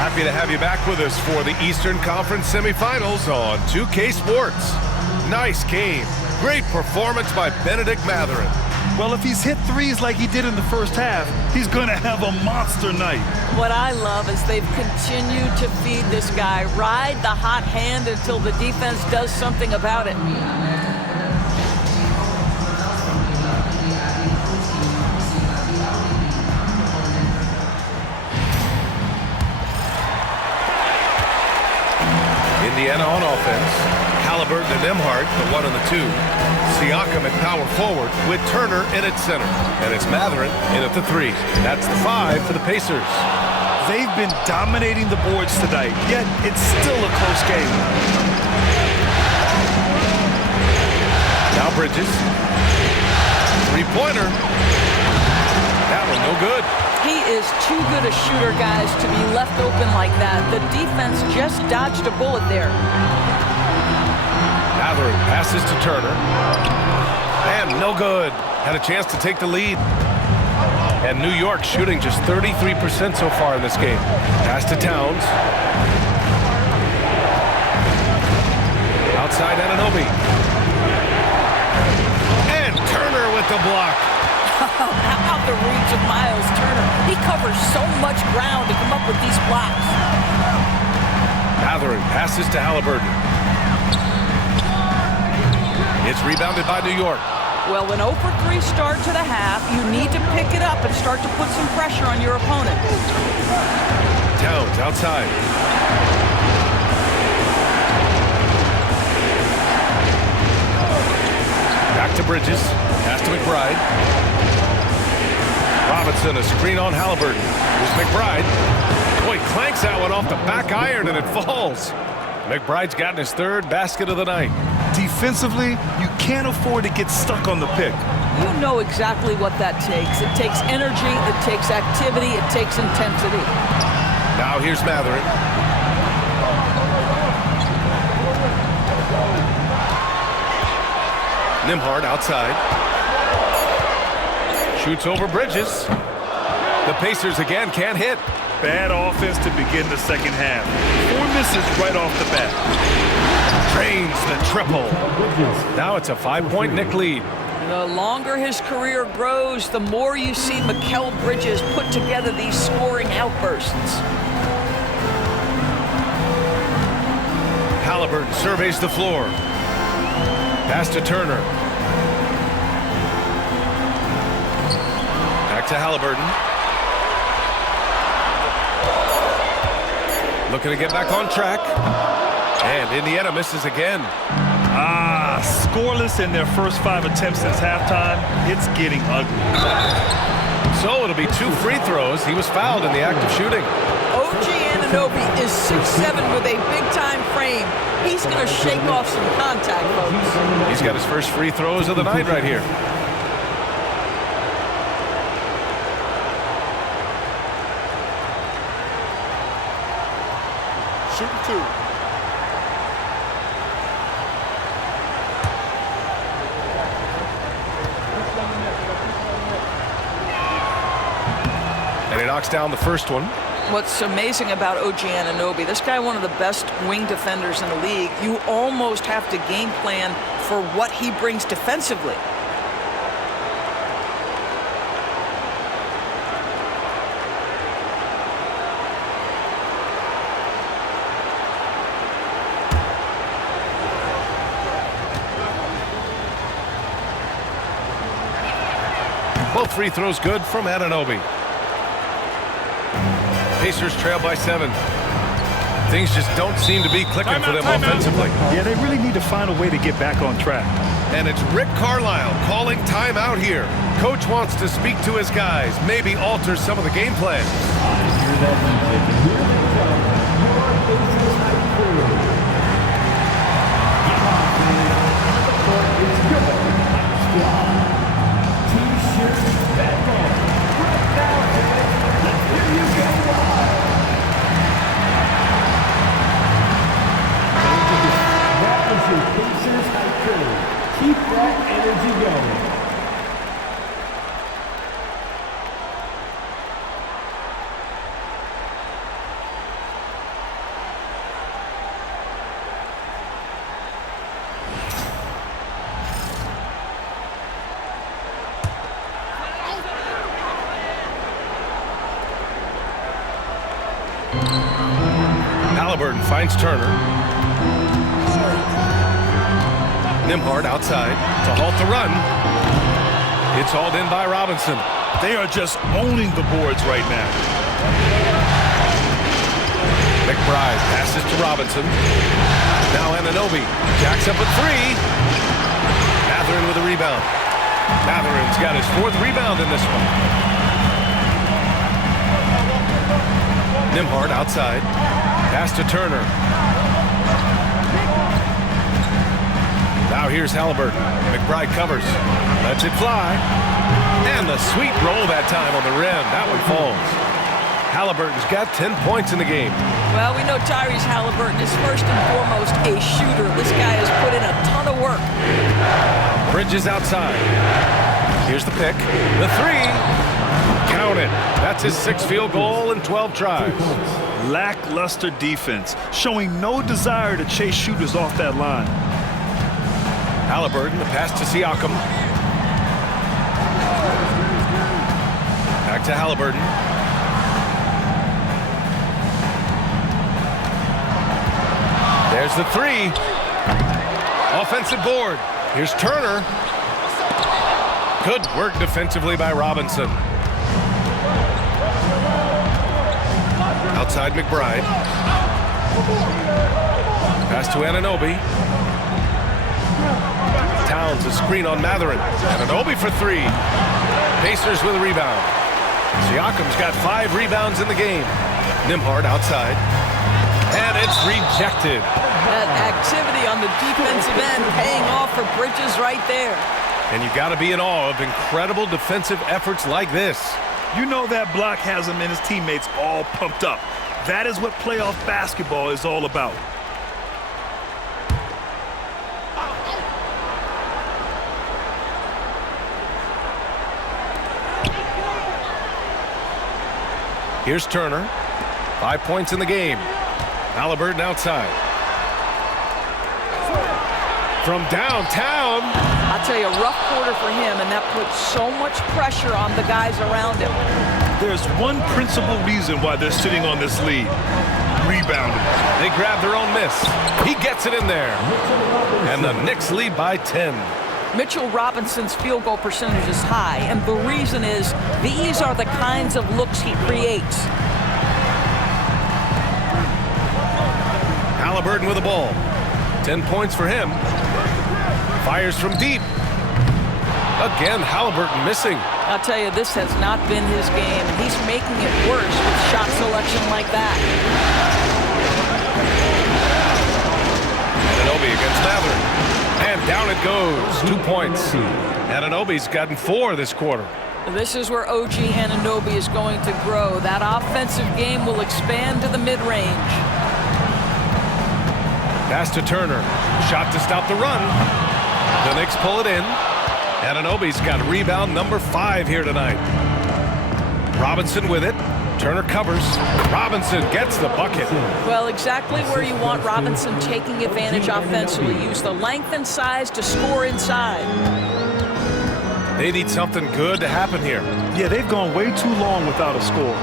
Happy to have you back with us for the Eastern Conference semifinals on 2K Sports. Nice game. Great performance by Benedict Mathurin. Well, if he's hit threes like he did in the first half, he's going to have a monster night. What I love is they've continued to feed this guy. Ride the hot hand until the defense does something about it. Indiana on offense. Halliburton and Nembhard, the 1 and the 2. Siakam at power forward with Turner in at center. And it's Mathurin in at the 3. That's the 5 for the Pacers. They've been dominating the boards tonight, yet it's still a close game. Now Bridges. Three-pointer. That one no good. He is too good a shooter, guys, to be left open like that. The defense just dodged a bullet there. Mathurin passes to Turner. And no good. Had a chance to take the lead. And New York shooting just 33% so far in this game. Pass to Towns. Outside Anunoby. And Turner with the block. How about the reach of Miles Turner? He covers so much ground to come up with these blocks. Mathurin passes to Halliburton. It's rebounded by New York. Well, an 0 for 3 start to the half. You need to pick it up and start to put some pressure on your opponent. Towns outside. Back to Bridges. Pass to McBride. Robinson, a screen on Halliburton. Here's McBride. Boy, clanks that one off the back iron and it falls. McBride's gotten his 3rd basket of the night. Defensively, you can't afford to get stuck on the pick. You know exactly what that takes. It takes energy, it takes activity, it takes intensity. Now here's Mathurin. Nembhard outside. Shoots over Bridges. The Pacers again can't hit. Bad offense to begin the second half. 4 misses right off the bat. Drains the triple. Now it's a 5-point Knick lead. The longer his career grows, the more you see Mikal Bridges put together these scoring outbursts. Halliburton surveys the floor. Pass to Turner. Back to Halliburton. Looking to get back on track. And Indiana misses again. Scoreless in their first 5 attempts since halftime. It's getting ugly. So it'll be 2 free throws. He was fouled in the act of shooting. OG Anunoby is 6'7" with a big-time frame. He's going to shake off some contact, folks. He's got his first free throws of the night right here. Shooting 2. And he knocks down the first one. What's amazing about OG Anunoby, this guy one of the best wing defenders in the league. You almost have to game plan for what he brings defensively. Both free throws good from Anunoby. Pacers trail by 7. Things just don't seem to be clicking for them offensively. Yeah, they really need to find a way to get back on track. And it's Rick Carlisle calling timeout here. Coach wants to speak to his guys, maybe alter some of the game plan. Keep that energy going. Halliburton finds Turner. Nembhard outside to halt the run. It's hauled in by Robinson. They are just owning the boards right now. McBride passes to Robinson. Now Anunoby jacks up a three. Mathurin with a rebound. Mathurin's got his 4th rebound in this one. Nembhard outside. Pass to Turner. Now here's Halliburton. McBride covers. Lets it fly. And the sweet roll that time on the rim. That one falls. Halliburton's got 10 points in the game. Well, we know Tyrese Halliburton is first and foremost a shooter. This guy has put in a ton of work. Bridges outside. Here's the pick. The three. Count it. That's his 6th field goal in 12 tries. Lackluster defense, showing no desire to chase shooters off that line. Halliburton, the pass to Siakam. Back to Halliburton. There's the three. Offensive board. Here's Turner. Good work defensively by Robinson. Outside McBride. Pass to Anunoby. Towns a screen on Mathurin. Anunoby for 3. Pacers with a rebound. Siakam's got 5 rebounds in the game. Nembhard outside. And it's rejected. That activity on the defensive end paying off for Bridges right there. And you got to be in awe of incredible defensive efforts like this. You know that block has him and his teammates all pumped up. That is what playoff basketball is all about. Here's Turner. 5 points in the game. Halliburton outside. From downtown. I'll tell you, a rough quarter for him, and that puts so much pressure on the guys around him. There's one principal reason why they're sitting on this lead. Rebounding. They grab their own miss. He gets it in there. And the Knicks lead by 10. Mitchell Robinson's field goal percentage is high, and the reason is these are the kinds of looks he creates. Halliburton with the ball. 10 points for him. Fires from deep. Again, Halliburton missing. I'll tell you, this has not been his game, and he's making it worse with shot selection like that. Anunoby against Mathurin. And down it goes. 2 points. Anunoby's gotten 4 this quarter. This is where OG Anunoby is going to grow. That offensive game will expand to the mid-range. Pass to Turner. Shot to stop the run. The Knicks pull it in. Anunoby's got rebound number 5 here tonight. Robinson with it. Turner covers. Robinson gets the bucket. Well, exactly where you want Robinson taking advantage offensively. Use the length and size to score inside. They need something good to happen here. Yeah, they've gone way too long without a score.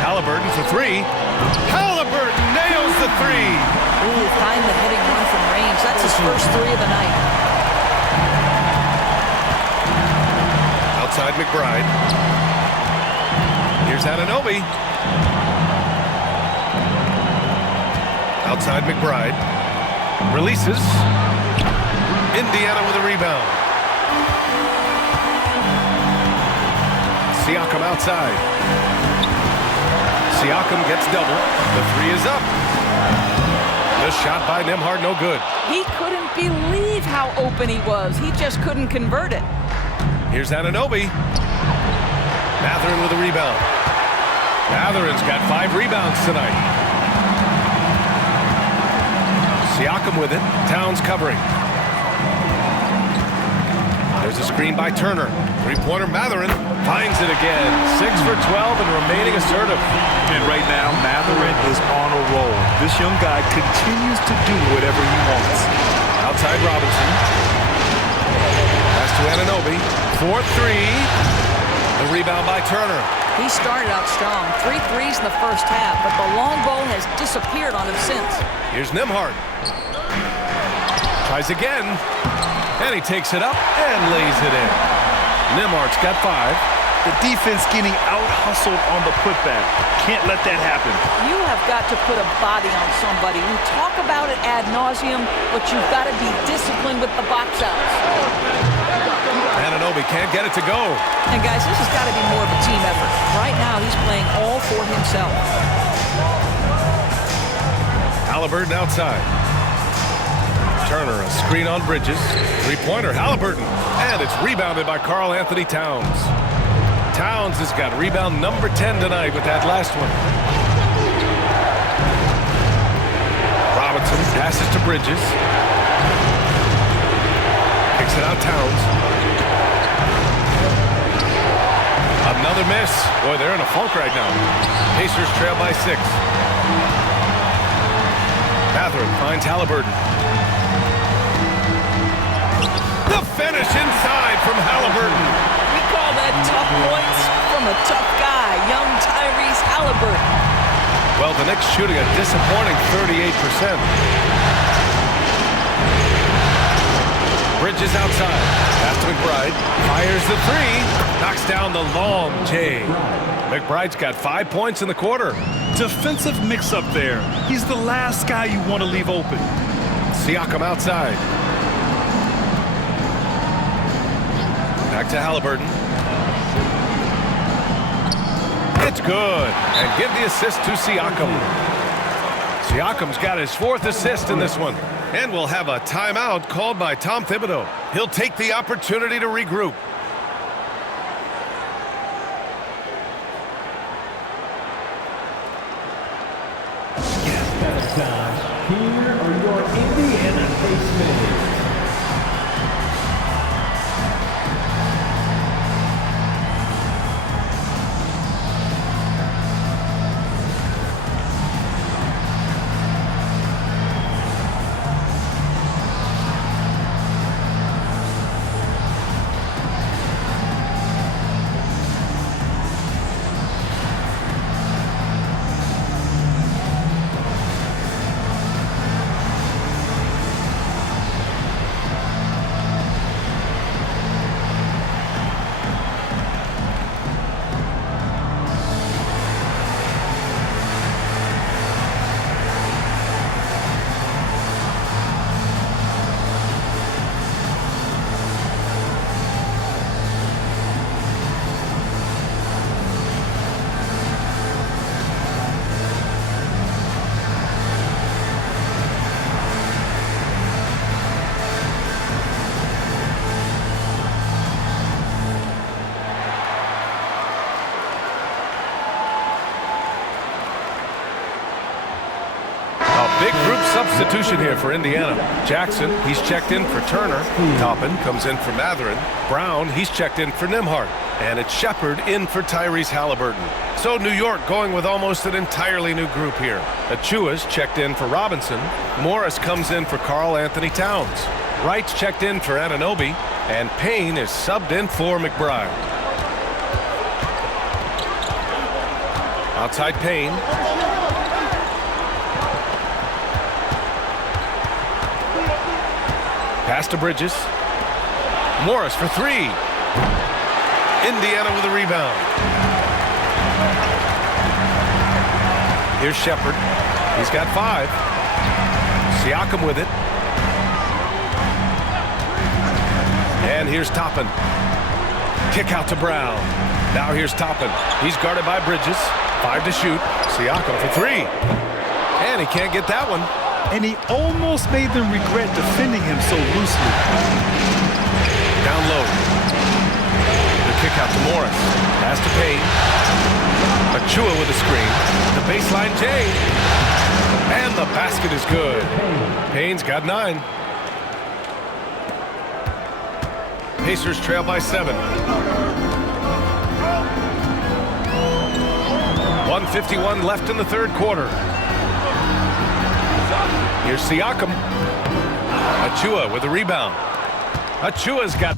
Halliburton for 3. Halliburton nails the 3. Ooh, find the hitting one from range. That's his first 3 of the night. Outside McBride. Here's Anunoby. Outside McBride. Releases. Indiana with a rebound. Siakam outside. Siakam gets double. The 3 is up. The shot by Nembhard, no good. He couldn't believe how open he was. He just couldn't convert it. Here's Anunoby. Mathurin with a rebound. Mathurin's got 5 rebounds tonight. Siakam with it. Towns covering. There's a screen by Turner. 3-pointer Mathurin finds it again. 6 for 12 and remaining assertive. And right now, Mathurin is on a roll. This young guy continues to do whatever he wants. Outside Robinson. Pass to Anunoby. 4-3. The rebound by Turner. He started out strong. 3 threes in the first half, but the long ball has disappeared on him since. Here's Nembhard. Tries again. And he takes it up and lays it in. Nembhard's got 5. The defense getting out-hustled on the putback. Can't let that happen. You have got to put a body on somebody. We talk about it ad nauseum, but you've got to be disciplined with the box outs. Anunoby can't get it to go. And guys, this has got to be more of a team effort. Right now, he's playing all for himself. Halliburton outside. Turner, a screen on Bridges. Three-pointer, Halliburton. And it's rebounded by Karl Anthony Towns. Towns has got rebound number 10 tonight with that last one. Robinson passes to Bridges. Kicks it out Towns. Another miss. Boy, they're in a funk right now. Pacers trail by 6. Mathurin finds Halliburton. The finish inside from Halliburton. We call that tough points from a tough guy, young Tyrese Halliburton. Well, the Knicks shooting a disappointing 38%. Bridges outside. Pass to McBride. Fires the 3. Knocks down the long J. McBride's got 5 points in the quarter. Defensive mix-up there. He's the last guy you want to leave open. Siakam outside. Back to Halliburton. It's good. And give the assist to Siakam. Siakam's got his 4th assist in this one. And we'll have a timeout called by Tom Thibodeau. He'll take the opportunity to regroup. Here are your Indiana Pacers. Big group substitution here for Indiana. Jackson, he's checked in for Turner. Toppin comes in for Mathurin. Brown, he's checked in for Nembhard. And it's Shepard in for Tyrese Halliburton. So New York going with almost an entirely new group here. Achua's checked in for Robinson. Morris comes in for Karl Anthony Towns. Wright's checked in for Anunoby. And Payne is subbed in for McBride. Outside Payne. Pass to Bridges. Morris for 3. Indiana with a rebound. Here's Shepard. He's got 5. Siakam with it. And here's Toppin. Kick out to Brown. Now here's Toppin. He's guarded by Bridges. 5 to shoot. Siakam for 3. And he can't get that one. And he almost made them regret defending him so loosely. Down low. The kick out to Morris. Pass to Payne. Achua with a screen. The baseline J. And the basket is good. Payne's got 9. Pacers trail by 7. 1:51 left in the third quarter. Here's Siakam. Achua with a rebound. Achua's got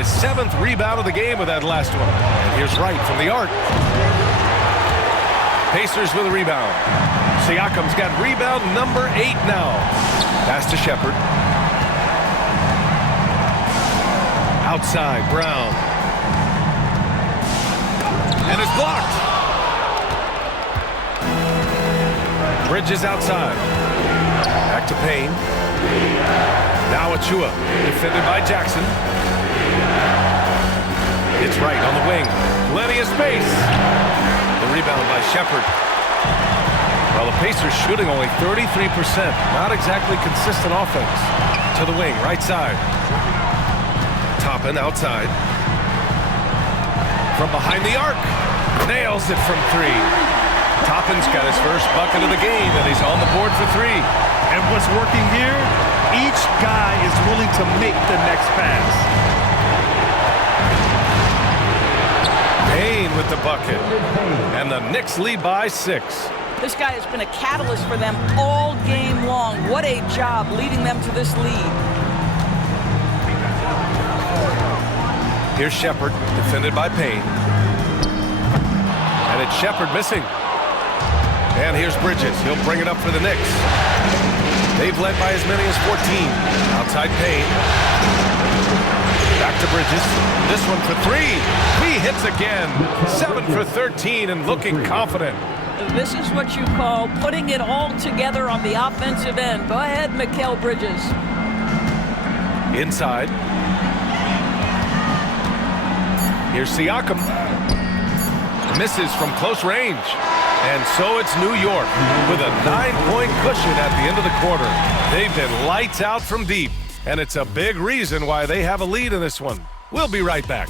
His 7th rebound of the game with that last one. And here's Wright from the arc. Pacers with a rebound. Siakam's got rebound number 8 now. Pass to Shepard. Outside, Brown. And it's blocked. Bridges outside. Back to Payne. Now Achua, defended by Jackson. It's Wright on the wing. Plenty of space. The rebound by Shepard. Well, the Pacers shooting only 33%. Not exactly consistent offense. To the wing, right side. Toppin outside. From behind the arc. Nails it from 3. Toppin's got his first bucket of the game, and he's on the board for 3. And what's working here? Each guy is willing to make the next pass. Payne with the bucket. And the Knicks lead by 6. This guy has been a catalyst for them all game long. What a job leading them to this lead. Here's Shepard, defended by Payne. And it's Shepard missing. And here's Bridges. He'll bring it up for the Knicks. They've led by as many as 14. Outside Payne. Back to Bridges. This one for 3. He hits again. 7 for 13 and looking confident. This is what you call putting it all together on the offensive end. Go ahead, Mikal Bridges. Inside. Here's Siakam. Misses from close range. And so it's New York with a 9-point cushion at the end of the quarter. They've been lights out from deep, and it's a big reason why they have a lead in this one. We'll be right back.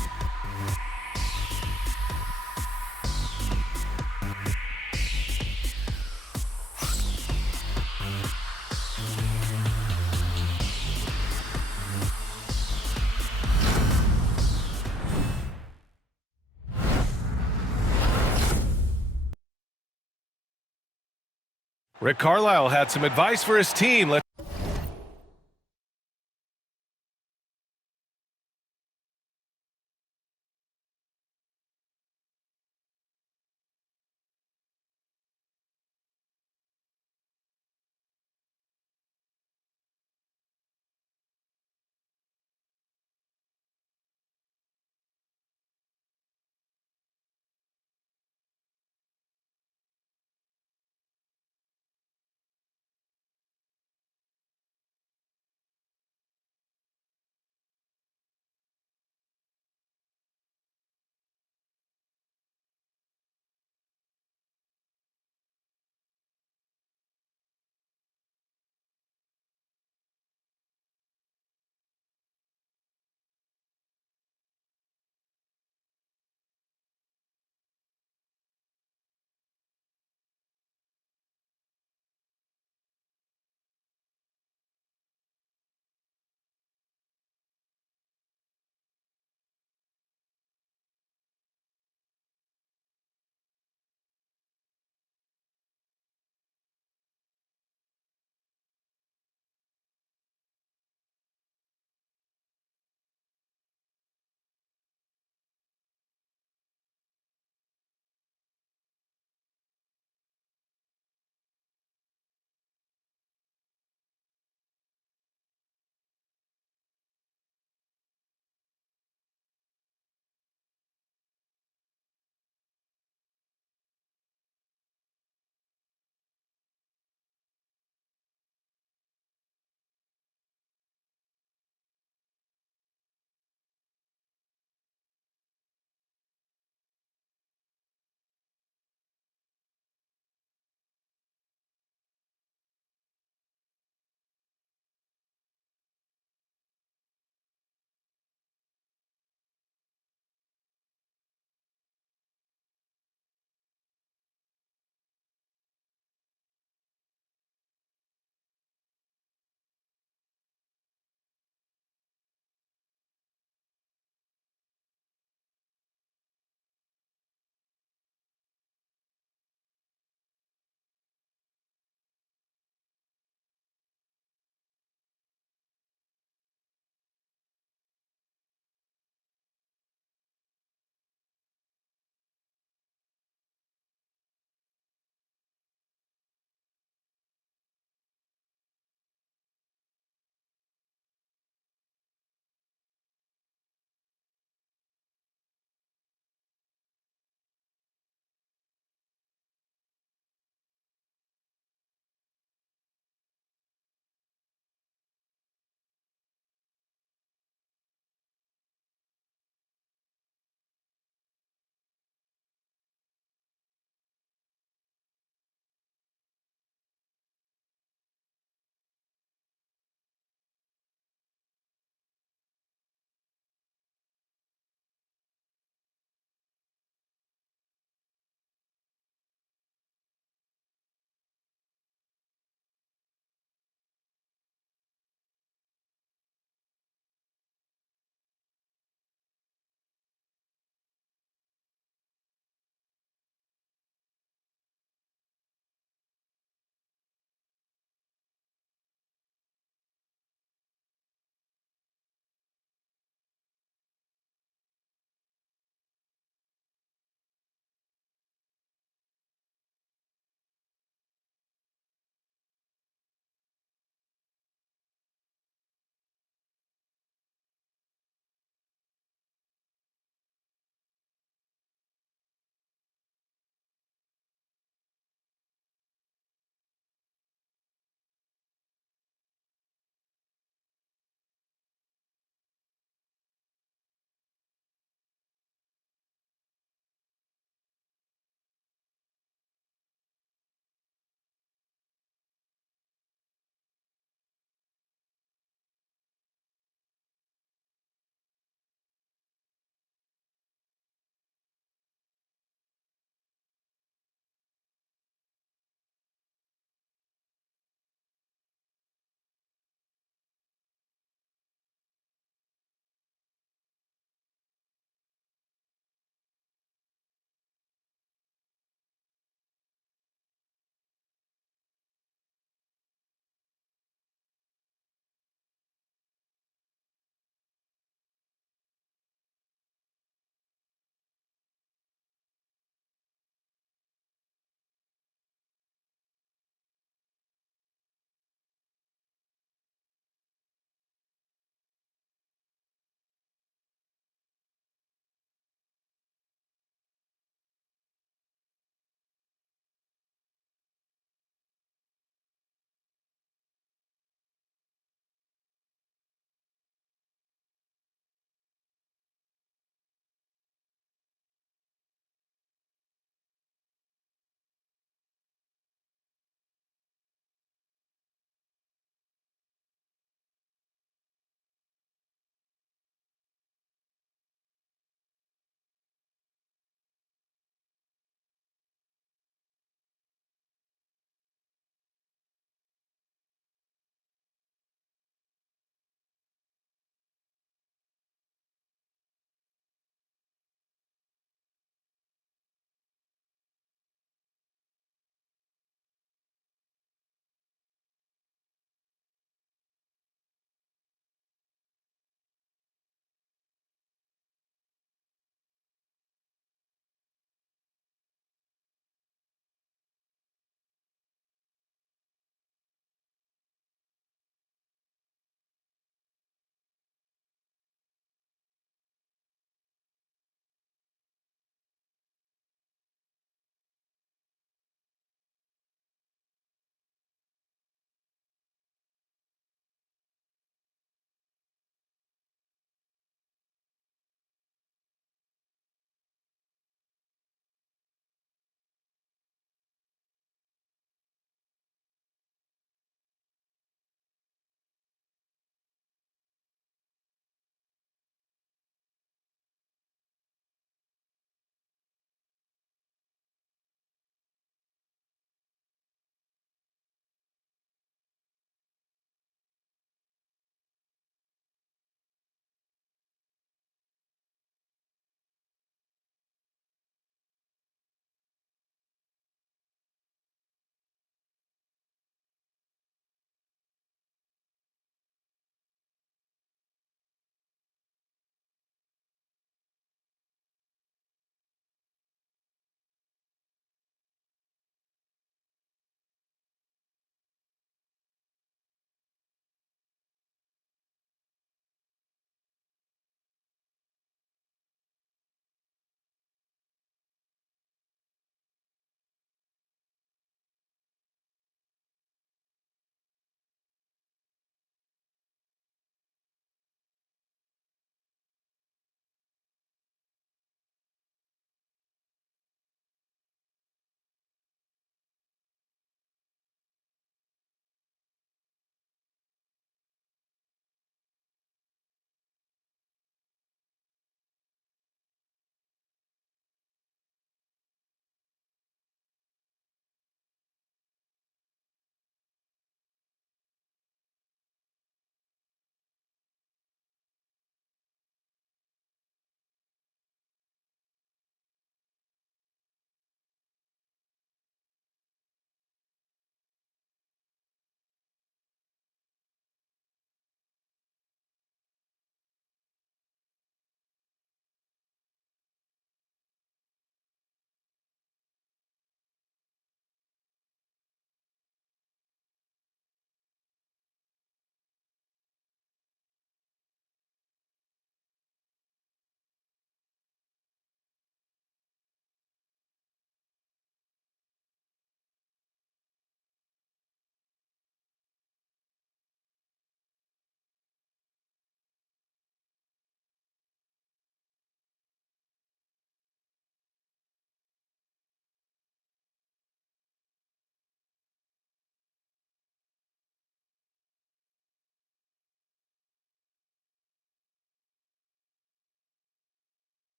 Rick Carlisle had some advice for his team.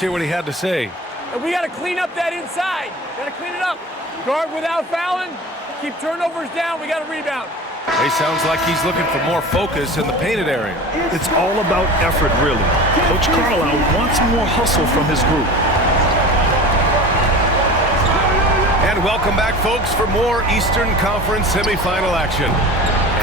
hear what he had to say. And we got to clean up that inside. Got to clean it up. Guard without fouling. Keep turnovers down. We got to rebound. He sounds like he's looking for more focus in the painted area. It's all about effort, really. Coach Carlisle wants more hustle from his group. And welcome back, folks, for more Eastern Conference semifinal action.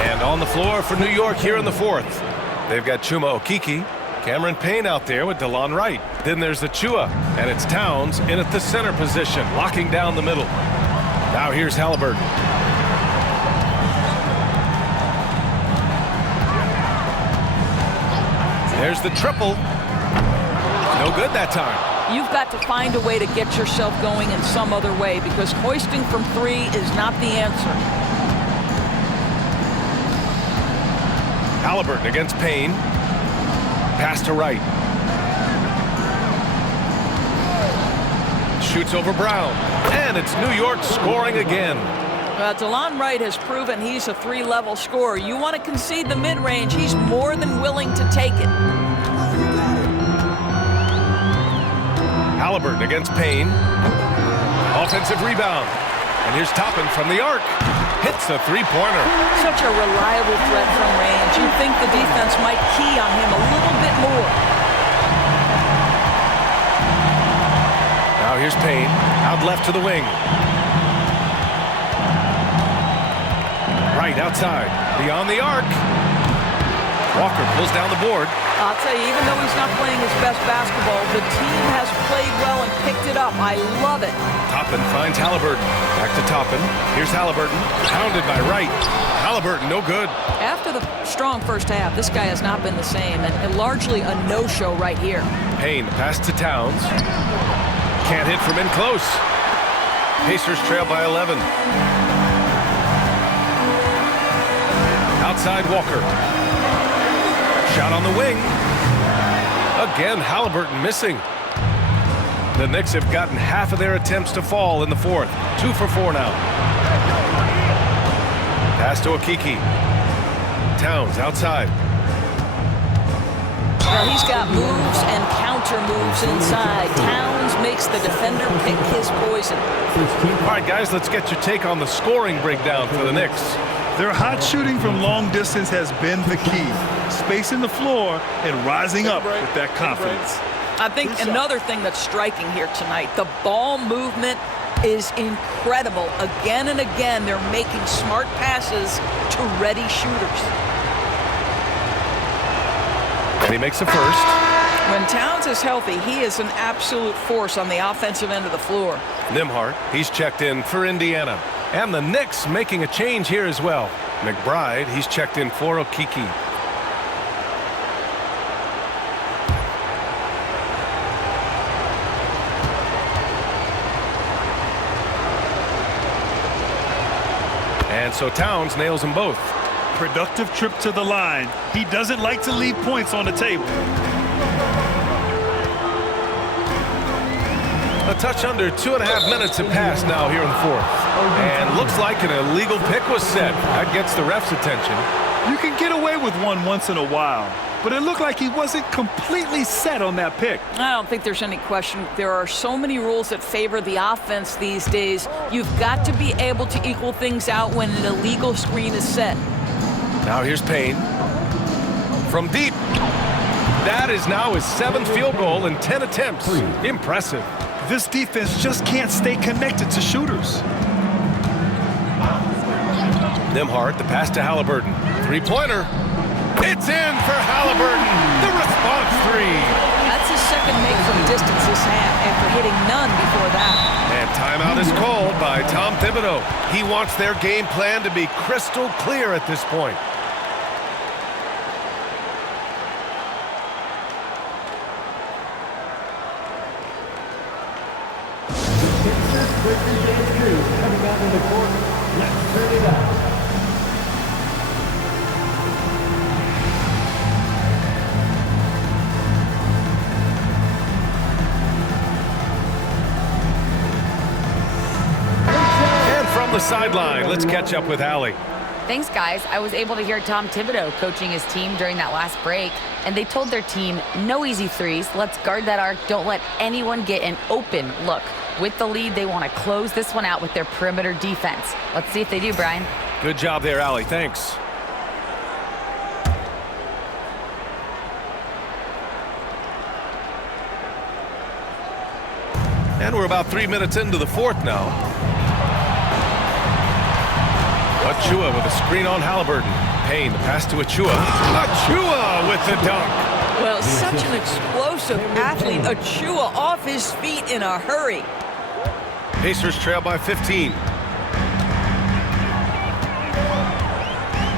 And on the floor for New York here in the fourth, they've got Chuma Okeke, Cameron Payne out there with DeLon Wright. Then there's Achua, and it's Towns in at the center position, locking down the middle. Now here's Halliburton. There's the triple. No good that time. You've got to find a way to get yourself going in some other way because hoisting from three is not the answer. Halliburton against Payne. Pass to Wright. Shoots over Brown. And it's New York scoring again. DeLon Wright has proven he's a three-level scorer. You want to concede the mid-range, he's more than willing to take it. Halliburton against Payne. Offensive rebound. And here's Toppin from the arc. Hits a three-pointer. Such a reliable threat from range. You'd think the defense might key on him a little bit more. Now here's Payne. Out left to the wing. Right outside. Beyond the arc. Walker pulls down the board. I'll tell you, even though he's not playing his best basketball, the team has played well and picked it up. I love it. Toppin finds Halliburton. Back to Toppin. Here's Halliburton. Pounded by Wright. Halliburton, no good. After the strong first half, this guy has not been the same, and largely a no-show right here. Payne, pass to Towns. Can't hit from in close. Pacers trail by 11. Outside Walker. Shot on the wing. Again, Halliburton missing. The Knicks have gotten half of their attempts to fall in the fourth. 2 for 4 now. Pass to Okeke. Towns outside. Well, he's got moves and counter moves inside. Towns makes the defender pick his poison. All right, guys, let's get your take on the scoring breakdown for the Knicks. Their hot shooting from long distance has been the key. Spacing the floor and rising up with that confidence. I think another thing that's striking here tonight, the ball movement is incredible. Again and again, they're making smart passes to ready shooters. And he makes a first. When Towns is healthy, he is an absolute force on the offensive end of the floor. Nembhard, he's checked in for Indiana. And the Knicks making a change here as well. McBride, he's checked in for Okeke. And so Towns nails them both. Productive trip to the line. He doesn't like to leave points on the table. A touch under 2.5 minutes have passed now here in the fourth. And looks like an illegal pick was set. That gets the ref's attention. You can get away with one once in a while, but it looked like he wasn't completely set on that pick. I don't think there's any question. There are so many rules that favor the offense these days. You've got to be able to equal things out when an illegal screen is set. Now here's Payne. From deep. That is now his 7th field goal in 10 attempts. Impressive. This defense just can't stay connected to shooters. Nembhard, the pass to Halliburton. Three-pointer. It's in for Halliburton. The response three. That's his second make from distance this half after hitting none before that. And timeout is called by Tom Thibodeau. He wants their game plan to be crystal clear at this point. Coming out in the court. Let's turn it up. And from the sideline, let's catch up with Allie. Thanks, guys. I was able to hear Tom Thibodeau coaching his team during that last break, and they told their team, no easy threes. Let's guard that arc. Don't let anyone get an open look. With the lead, they want to close this one out with their perimeter defense. Let's see if they do, Brian. Good job there, Allie. Thanks. And we're about 3 minutes into the fourth now. Achua with a screen on Halliburton. Payne, the pass to Achua. Achua with the dunk. Well, such an explosive athlete. Achua off his feet in a hurry. Pacers trail by 15.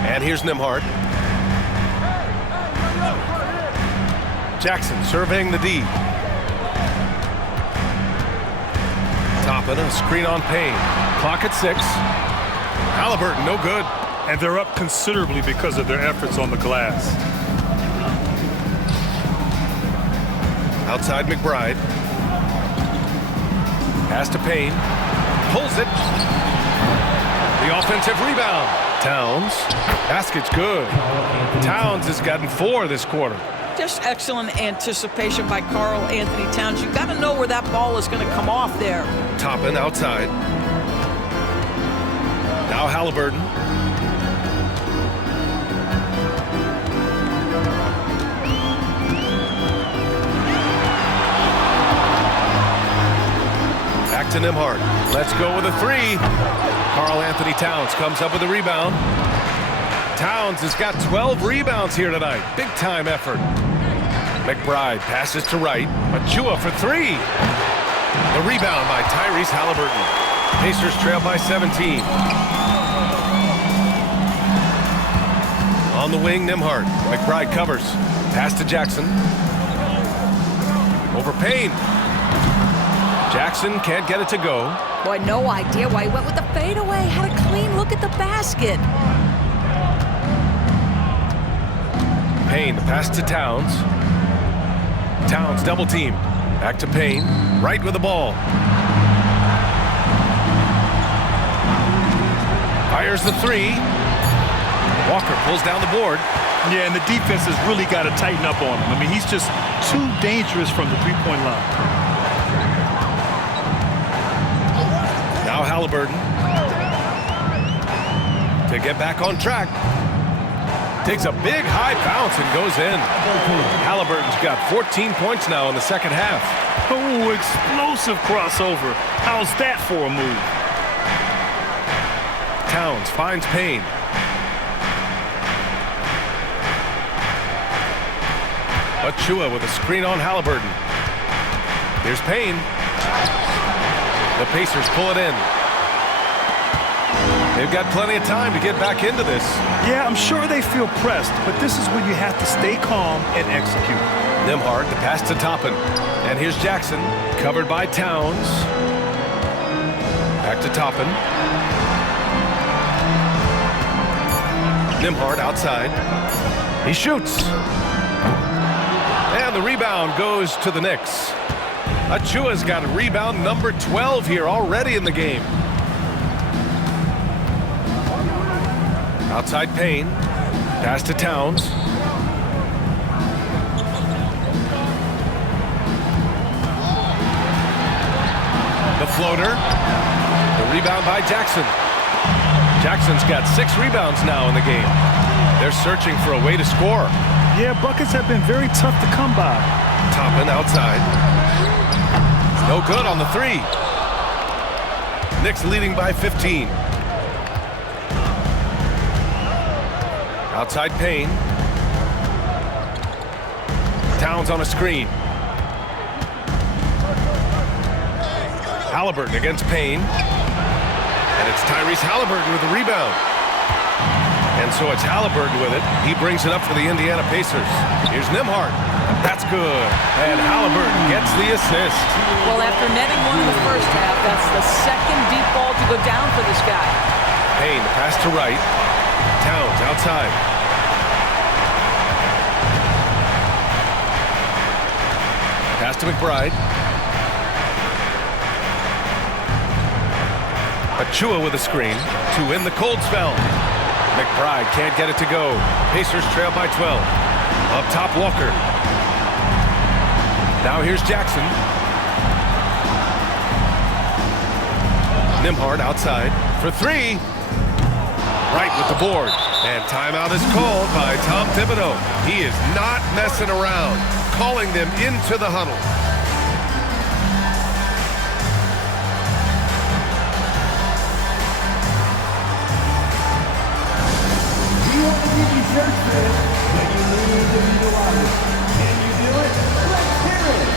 And here's Nembhard. Jackson surveying the D. Toppin, a screen on Payne. Clock at 6. Halliburton, no good. And they're up considerably because of their efforts on the glass. Outside McBride. Pass to Payne. Pulls it. The offensive rebound. Towns. Basket's good. Towns has gotten 4 this quarter. Just excellent anticipation by Karl Anthony Towns. You've got to know where that ball is going to come off there. Toppin outside. Now Halliburton. Back to Nembhard. Let's go with a 3. Karl Anthony Towns comes up with a rebound. Towns has got 12 rebounds here tonight. Big time effort. McBride passes to Wright. Achua for 3. The rebound by Tyrese Halliburton. Pacers trail by 17. On the wing, Nembhard. McBride covers. Pass to Jackson. Over Payne. Jackson can't get it to go. Boy, no idea why he went with the fadeaway. Had a clean look at the basket. Payne, the pass to Towns. Towns double team. Back to Payne. Right with the ball. Fires the 3. Walker pulls down the board. Yeah, and the defense has really got to tighten up on him. I mean, he's just too dangerous from the three-point line. Now Halliburton. To get back on track. Takes a big high bounce and goes in. Halliburton's got 14 points now in the second half. Oh, explosive crossover. How's that for a move? Towns finds Payne. Achua with a screen on Halliburton. Here's Payne. The Pacers pull it in. They've got plenty of time to get back into this. Yeah, I'm sure they feel pressed, but this is when you have to stay calm and execute. Nembhard, the pass to Toppin. And here's Jackson, covered by Towns. Back to Toppin. Nembhard outside. He shoots. And the rebound goes to the Knicks. Achua's got rebound number 12 here already in the game. Outside Payne. Pass to Towns. The floater. The rebound by Jackson. Jackson's got 6 rebounds now in the game. They're searching for a way to score. Yeah, buckets have been very tough to come by. Toppin outside. No good on the 3. Knicks leading by 15. Outside Payne. Towns on a screen. Halliburton against Payne. And it's Tyrese Halliburton with the rebound. And so it's Halliburton with it. He brings it up for the Indiana Pacers. Here's Nembhard. That's good. And Halliburton gets the assist. Well, after netting one in the first half, that's the second deep ball to go down for this guy. Payne, the pass to Wright. Towns outside. Pass to McBride. Achua with a screen to win the cold spell. McBride can't get it to go. Pacers trail by 12. Up top, Walker. Now here's Jackson. Nembhard outside for three. Right with the board. And timeout is called by Tom Thibodeau. He is not messing around, calling them into the huddle. We want to give you shirts, man, but you need to be the loudest. Can you do it? Let's hear it!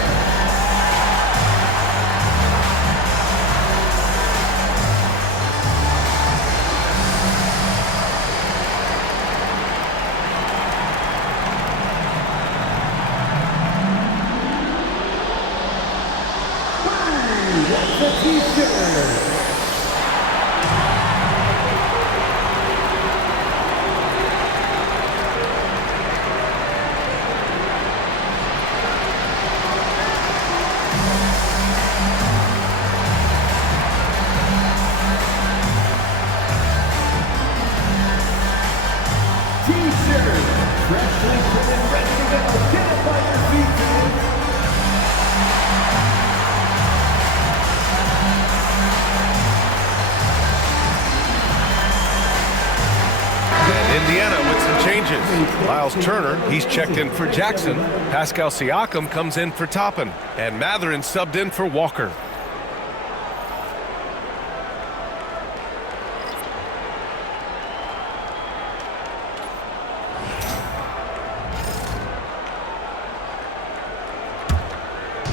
That's a t-shirt! T-shirt, freshly printed, ready to go. Get up on your feet, fans. And Indiana with some changes. Miles Turner, he's checked in for Jackson. Pascal Siakam comes in for Toppin. And Mathurin subbed in for Walker.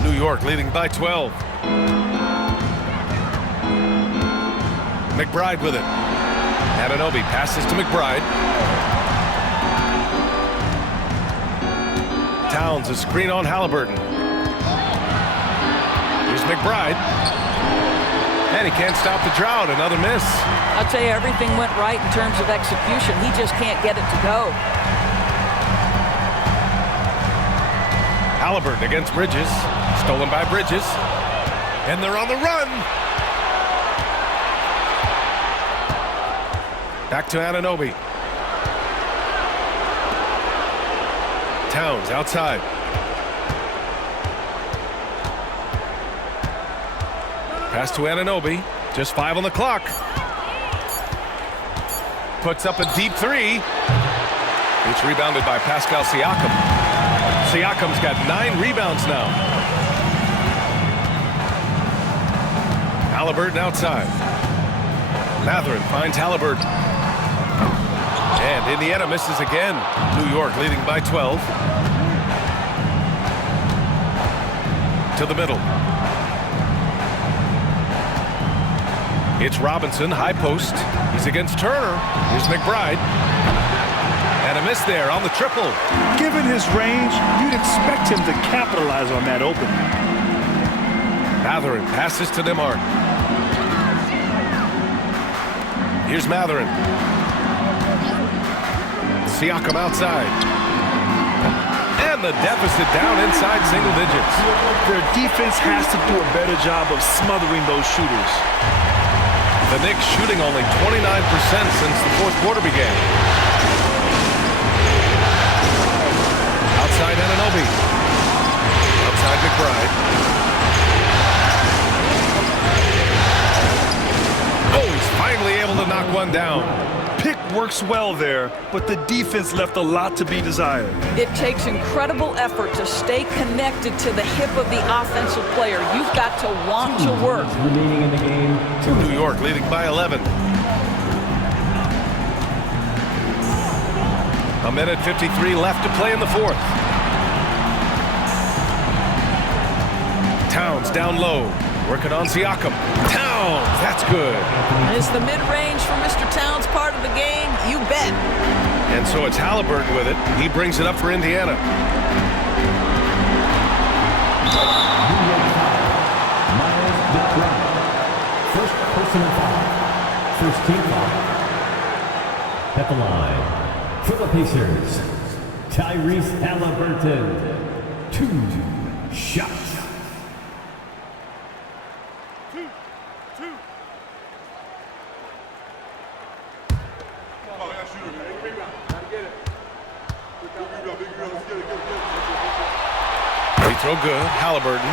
New York leading by 12. McBride with it. Anunoby passes to McBride. Towns a screen on Halliburton. Here's McBride. And he can't stop the drought. Another miss. I'll tell you, everything went right in terms of execution. He just can't get it to go. Halliburton against Bridges. Stolen by Bridges. And they're on the run. Back to Anunoby. Towns outside. Pass to Anunoby. Just 5 on the clock. Puts up a deep three. It's rebounded by Pascal Siakam. Siakam's got 9 rebounds now. Halliburton outside. Mathurin finds Halliburton. And Indiana misses again. New York leading by 12. To the middle. It's Robinson, high post. He's against Turner. Here's McBride. And a miss there on the triple. Given his range, you'd expect him to capitalize on that opening. Mathurin passes to Nembhard. Here's Mathurin. Siakam outside. And the deficit down inside single digits. Their defense has to do a better job of smothering those shooters. The Knicks shooting only 29% since the fourth quarter began. Outside Anunoby. Outside McBride. Oh, he's finally able to knock one down. Pick works well there, but the defense left a lot to be desired. It takes incredible effort to stay connected to the hip of the offensive player. You've got to want to work. Remaining in the game. New York leading by 11. A minute 53 left to play in the fourth. Towns down low. Working on Siakam. Towns, that's good. Is the mid-range for Mr. Towns part of the game? You bet. And so it's Halliburton with it. He brings it up for Indiana. Miles McBride. First personal foul. First team foul. At the line, for the Pacers, Tyrese Halliburton. 2 shots. Free throw good. Halliburton.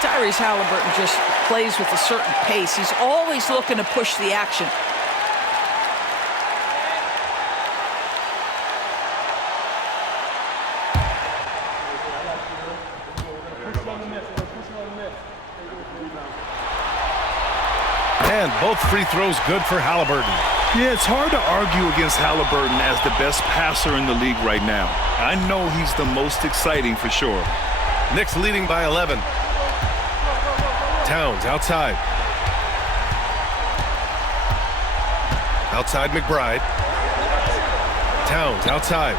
Tyrese Halliburton just plays with a certain pace. He's always looking to push the action. And both free throws good for Halliburton. Yeah, it's hard to argue against Halliburton as the best passer in the league right now. I know he's the most exciting for sure. Knicks leading by 11. Towns outside. Outside McBride. Towns outside.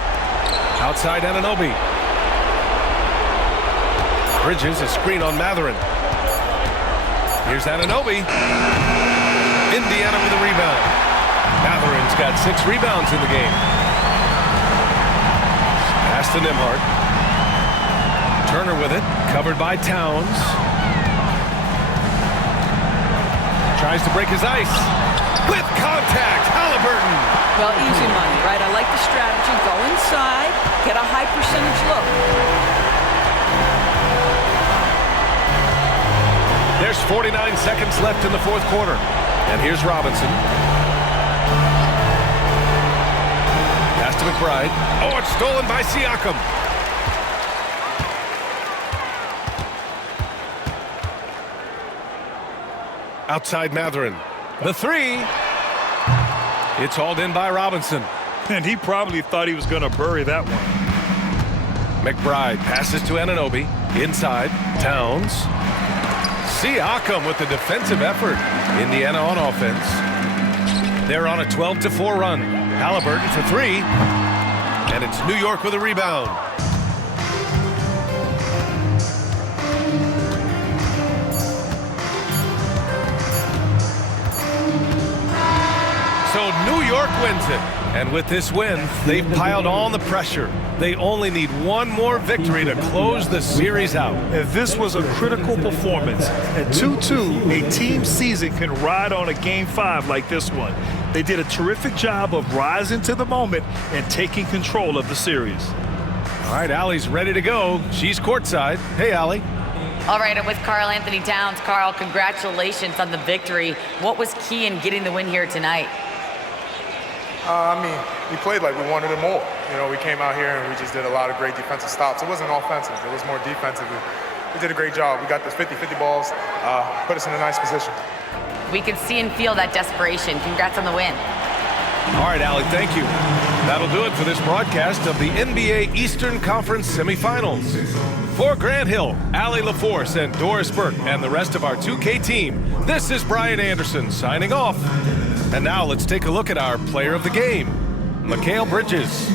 Outside Anunoby. Bridges a screen on Matherin. Here's Anunoby. Indiana with a rebound. Matherin's got 6 rebounds in the game. Pass to Nembhard. Turner with it. Covered by Towns. Tries to break his ice. With contact, Halliburton. Well, easy money, right? I like the strategy. Go inside, get a high percentage look. There's 49 seconds left in the fourth quarter. And here's Robinson. Pass to McBride. Oh, it's stolen by Siakam. Outside Matherin. The three. It's hauled in by Robinson. And he probably thought he was going to bury that one. McBride passes to Anunoby. Inside. Towns. Siakam with the defensive effort. Indiana on offense. They're on a 12-4 run. Halliburton for 3. And it's New York with a rebound. So New York wins it. And with this win, they've piled on the pressure. They only need one more victory to close the series out. If this was a critical performance, at 2-2, a team season can ride on a Game 5 like this one. They did a terrific job of rising to the moment and taking control of the series. All right, Allie's ready to go. She's courtside. Hey, Allie. All right, I'm with Karl Anthony Towns. Karl, congratulations on the victory. What was key in getting the win here tonight? We played like we wanted it more. You know, we came out here and we just did a lot of great defensive stops. It wasn't offensive. It was more defensive. We did a great job. We got those 50-50 balls, put us in a nice position. We can see and feel that desperation. Congrats on the win. All right, Allie, thank you. That'll do it for this broadcast of the NBA Eastern Conference semifinals. For Grant Hill, Allie LaForce, and Doris Burke, and the rest of our 2K team, this is Brian Anderson signing off. And now let's take a look at our player of the game, Mikal Bridges.